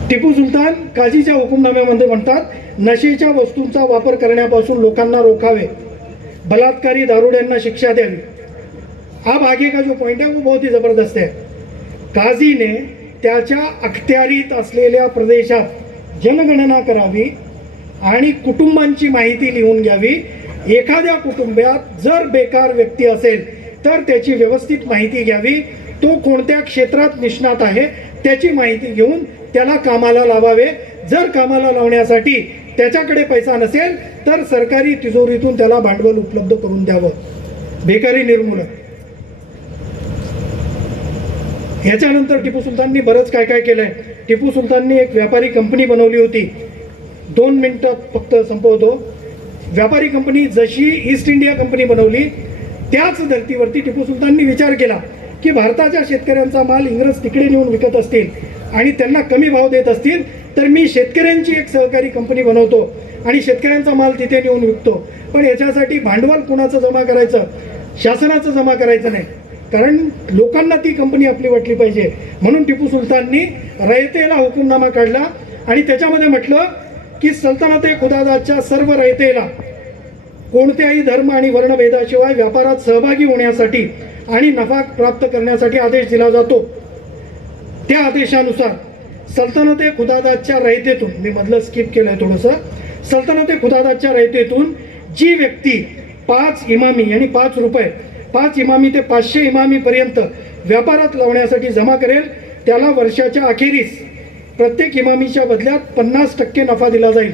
टिपू सुलतान काजीच्या हुकुमनाम्यामध्ये म्हणतात, नशेच्या वस्तूंचा वापर करण्यापासून लोकांना रोखावे, बलात्कारी दारुड्यांना शिक्षा द्यावी। अब आगे का जो पॉइंट है वो बहुत ही जबरदस्त है। काजी ने त्याच्या अखत्यारीत असलेल्या प्रदेशात जनगणना करावी आणि कुटुंबांची माहिती लिहून घ्यावी। एखाद्या कुटुंबात जर बेकार व्यक्ती असेल तर त्याची व्यवस्थित माहिती घ्यावी। तो कोणत्या क्षेत्रात निष्णात आहे त्याची माहिती घेऊन त्याला कामाला लावावे। जर कामाला लावण्यासाठी त्याच्याकडे पैसा नसेल तर सरकारी तिजोरीतून त्याला भांडवल उपलब्ध करून द्यावं. बेकारी निर्मूलन. ह्याच्यानंतर टिपू सुलताननी बरंच काय काय केलंय. टिपू सुलताननी एक व्यापारी कंपनी बनवली होती. 2 मिनिटात फक्त संपवतो. व्यापारी कंपनी जशी ईस्ट इंडिया कंपनी बनवली त्याच धर्तीवरती टिपू सुलताननी विचार केला की भारताच्या शेतकऱ्यांचा माल इंग्रज तिकडे नेऊन विकत असतील आणि त्यांना कमी भाव देत असतील तर मी शेतकऱ्यांची एक सहकारी कंपनी बनवतो आणि शेतकऱ्यांचा माल तिथे नेऊन विकतो. पण याच्यासाठी भांडवल कुणाचं जमा करायचं, शासनाचं जमा करायचं नाही, कारण लोकांना ती कंपनी आपली वाटली पाहिजे. म्हणून टिपू सुलताननी रयतेला हुकुमनामा काढला आणि त्याच्यामध्ये म्हटलं की सल्तनत-ए खुदादाच्या सर्व रयतेला कोणत्याही धर्म आणि वर्णभेदाशिवाय व्यापारात सहभागी होण्यासाठी आणि नफा प्राप्त करण्यासाठी आदेश दिला जातो. त्या आदेशानुसार सल्तनत-ए खुदादाच्या रयतेतून, मी मधलं स्किप केलंय थोडंसं, सल्तनत-ए खुदादाच्या रयतेतून जी व्यक्ती 5 इमामी आणि 5 रुपये 5 इमामी ते 500 इमामी पर्यंत व्यापारात लावण्यासाठी जमा करेल त्याला वर्षाच्या अखेरीस प्रत्येक इमामीच्या बदल्यात 50% नफा दिला जाईल.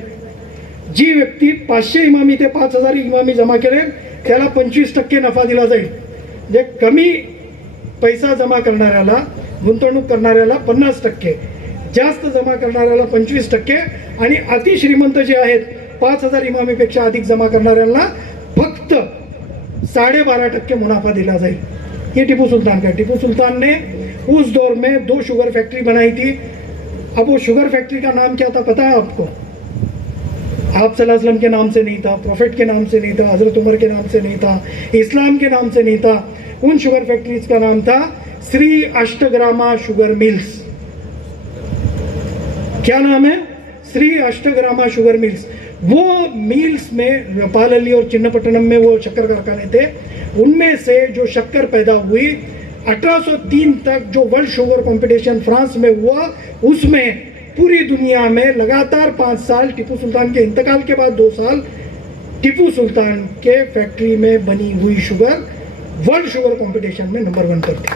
जी व्यक्ती 500 इमामी ते 5000 इमामी जमा करेल त्याला 25% नफा दिला जाईल. म्हणजे कमी पैसा जमा करणाऱ्याला, गुंतवणूक करणाऱ्याला 50%, जास्त जमा करणाऱ्याला 25% आणि अतिश्रीमंत जे आहेत 5000 इमामीपेक्षा अधिक जमा करणाऱ्यांना फक्त 12.5% मुनाफा दिला जाईल. ये टिपू सुल्तान का. टिपू सुल्तान ने उस दौर में 2 शुगर फैक्ट्री बनाई थी. अब वो शुगर फैक्ट्री का नाम क्या था पता है आपको? आप सल्लल्लाहु अलैहि वसल्लम के नाम से नहीं था, प्रॉफिट के नाम से नहीं था, हजरत उमर के नाम से नहीं था, इस्लाम के नाम से नहीं था. उन शुगर फैक्ट्रीज का नाम था श्री अष्टग्रामा शुगर मिल्स. क्या नाम है? Shri Ashtagrama sugar mills. वो मिल्स में पालली और चिन्नपट्टनम में वो शक्कर कारखाने थे. उनमें से जो शक्कर पैदा हुई 1803 तक जो वर्ल्ड शुगर कंपटीशन फ्रांस में हुआ उसमें पूरी दुनिया में लगातार 5 साल, टिपू सुल्तान के इंतकाल के बाद 2 साल, टिपू सुल्तान के फैक्ट्री में बनी हुई शुगर वर्ल्ड शुगर कंपटीशन में नंबर 1 पर थी.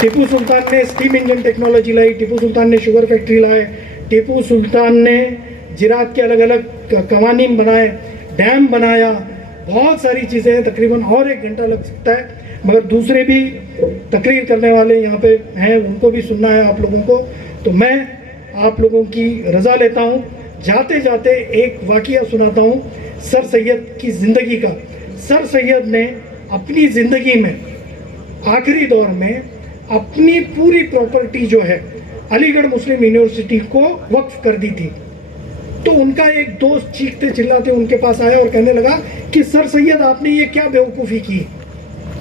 टिपू सुल्तान ने स्टीम इंजन टेक्नोलॉजी लाई, टिपू सुल्तान ने शुगर फैक्ट्री लाए, टिपू सुल्तान ने जिरात के अलग अलग कवानीन बनाए, डैम बनाया, बहुत सारी चीज़ें हैं. तकरीबन और 1 घंटा लग सकता है, मगर दूसरे भी तकरीर करने वाले यहाँ पे हैं, उनको भी सुनना है आप लोगों को. तो मैं आप लोगों की रज़ा लेता हूँ. जाते जाते एक वाक़या सुनाता हूँ सर सैयद की ज़िंदगी का. सर सैयद ने अपनी ज़िंदगी में आखिरी दौर में अपनी पूरी प्रॉपर्टी जो है अलीगढ़ मुस्लिम यूनिवर्सिटी को वक्फ कर दी थी. तो उनका एक दोस्त चीखते चिल्लाते उनके पास आया और कहने लगा कि सर सैयद आपने ये क्या बेवकूफ़ी की.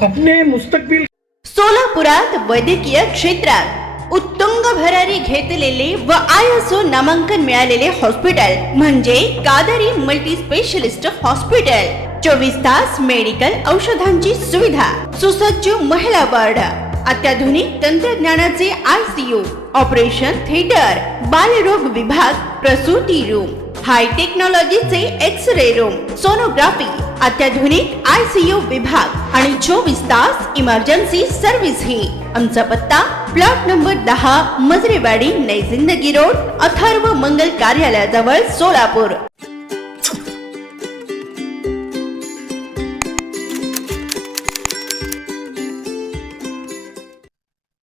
अपने मुस्तकबिल सोलापुरात वैद्यकीय क्षेत्रात उत्तुंग भरारी घेतलेले व ISO नामांकन मिळालेले हॉस्पिटल म्हणजे कादरी मल्टी स्पेशलिस्ट हॉस्पिटल. 24 तास मेडिकल औषधांची सुविधा, सुसज्ज महिला वार्ड, अत्याधुनिक तंत्रज्ञानाचे ICU, ऑपरेशन थिएटर, बालरोग विभाग, प्रसूती रूम, हाय टेक्नॉलॉजीचे एक्स-रे रूम, सोनोग्राफी, अत्याधुनिक ICU विभाग आणि 24 तास इमर्जन्सी सर्व्हिस ही. आमचा पत्ता प्लॉट नंबर 10 मजरेवाडी, नई जिंदगी रोड, अथर्व मंगल कार्यालयाजवळ, सोलापूर.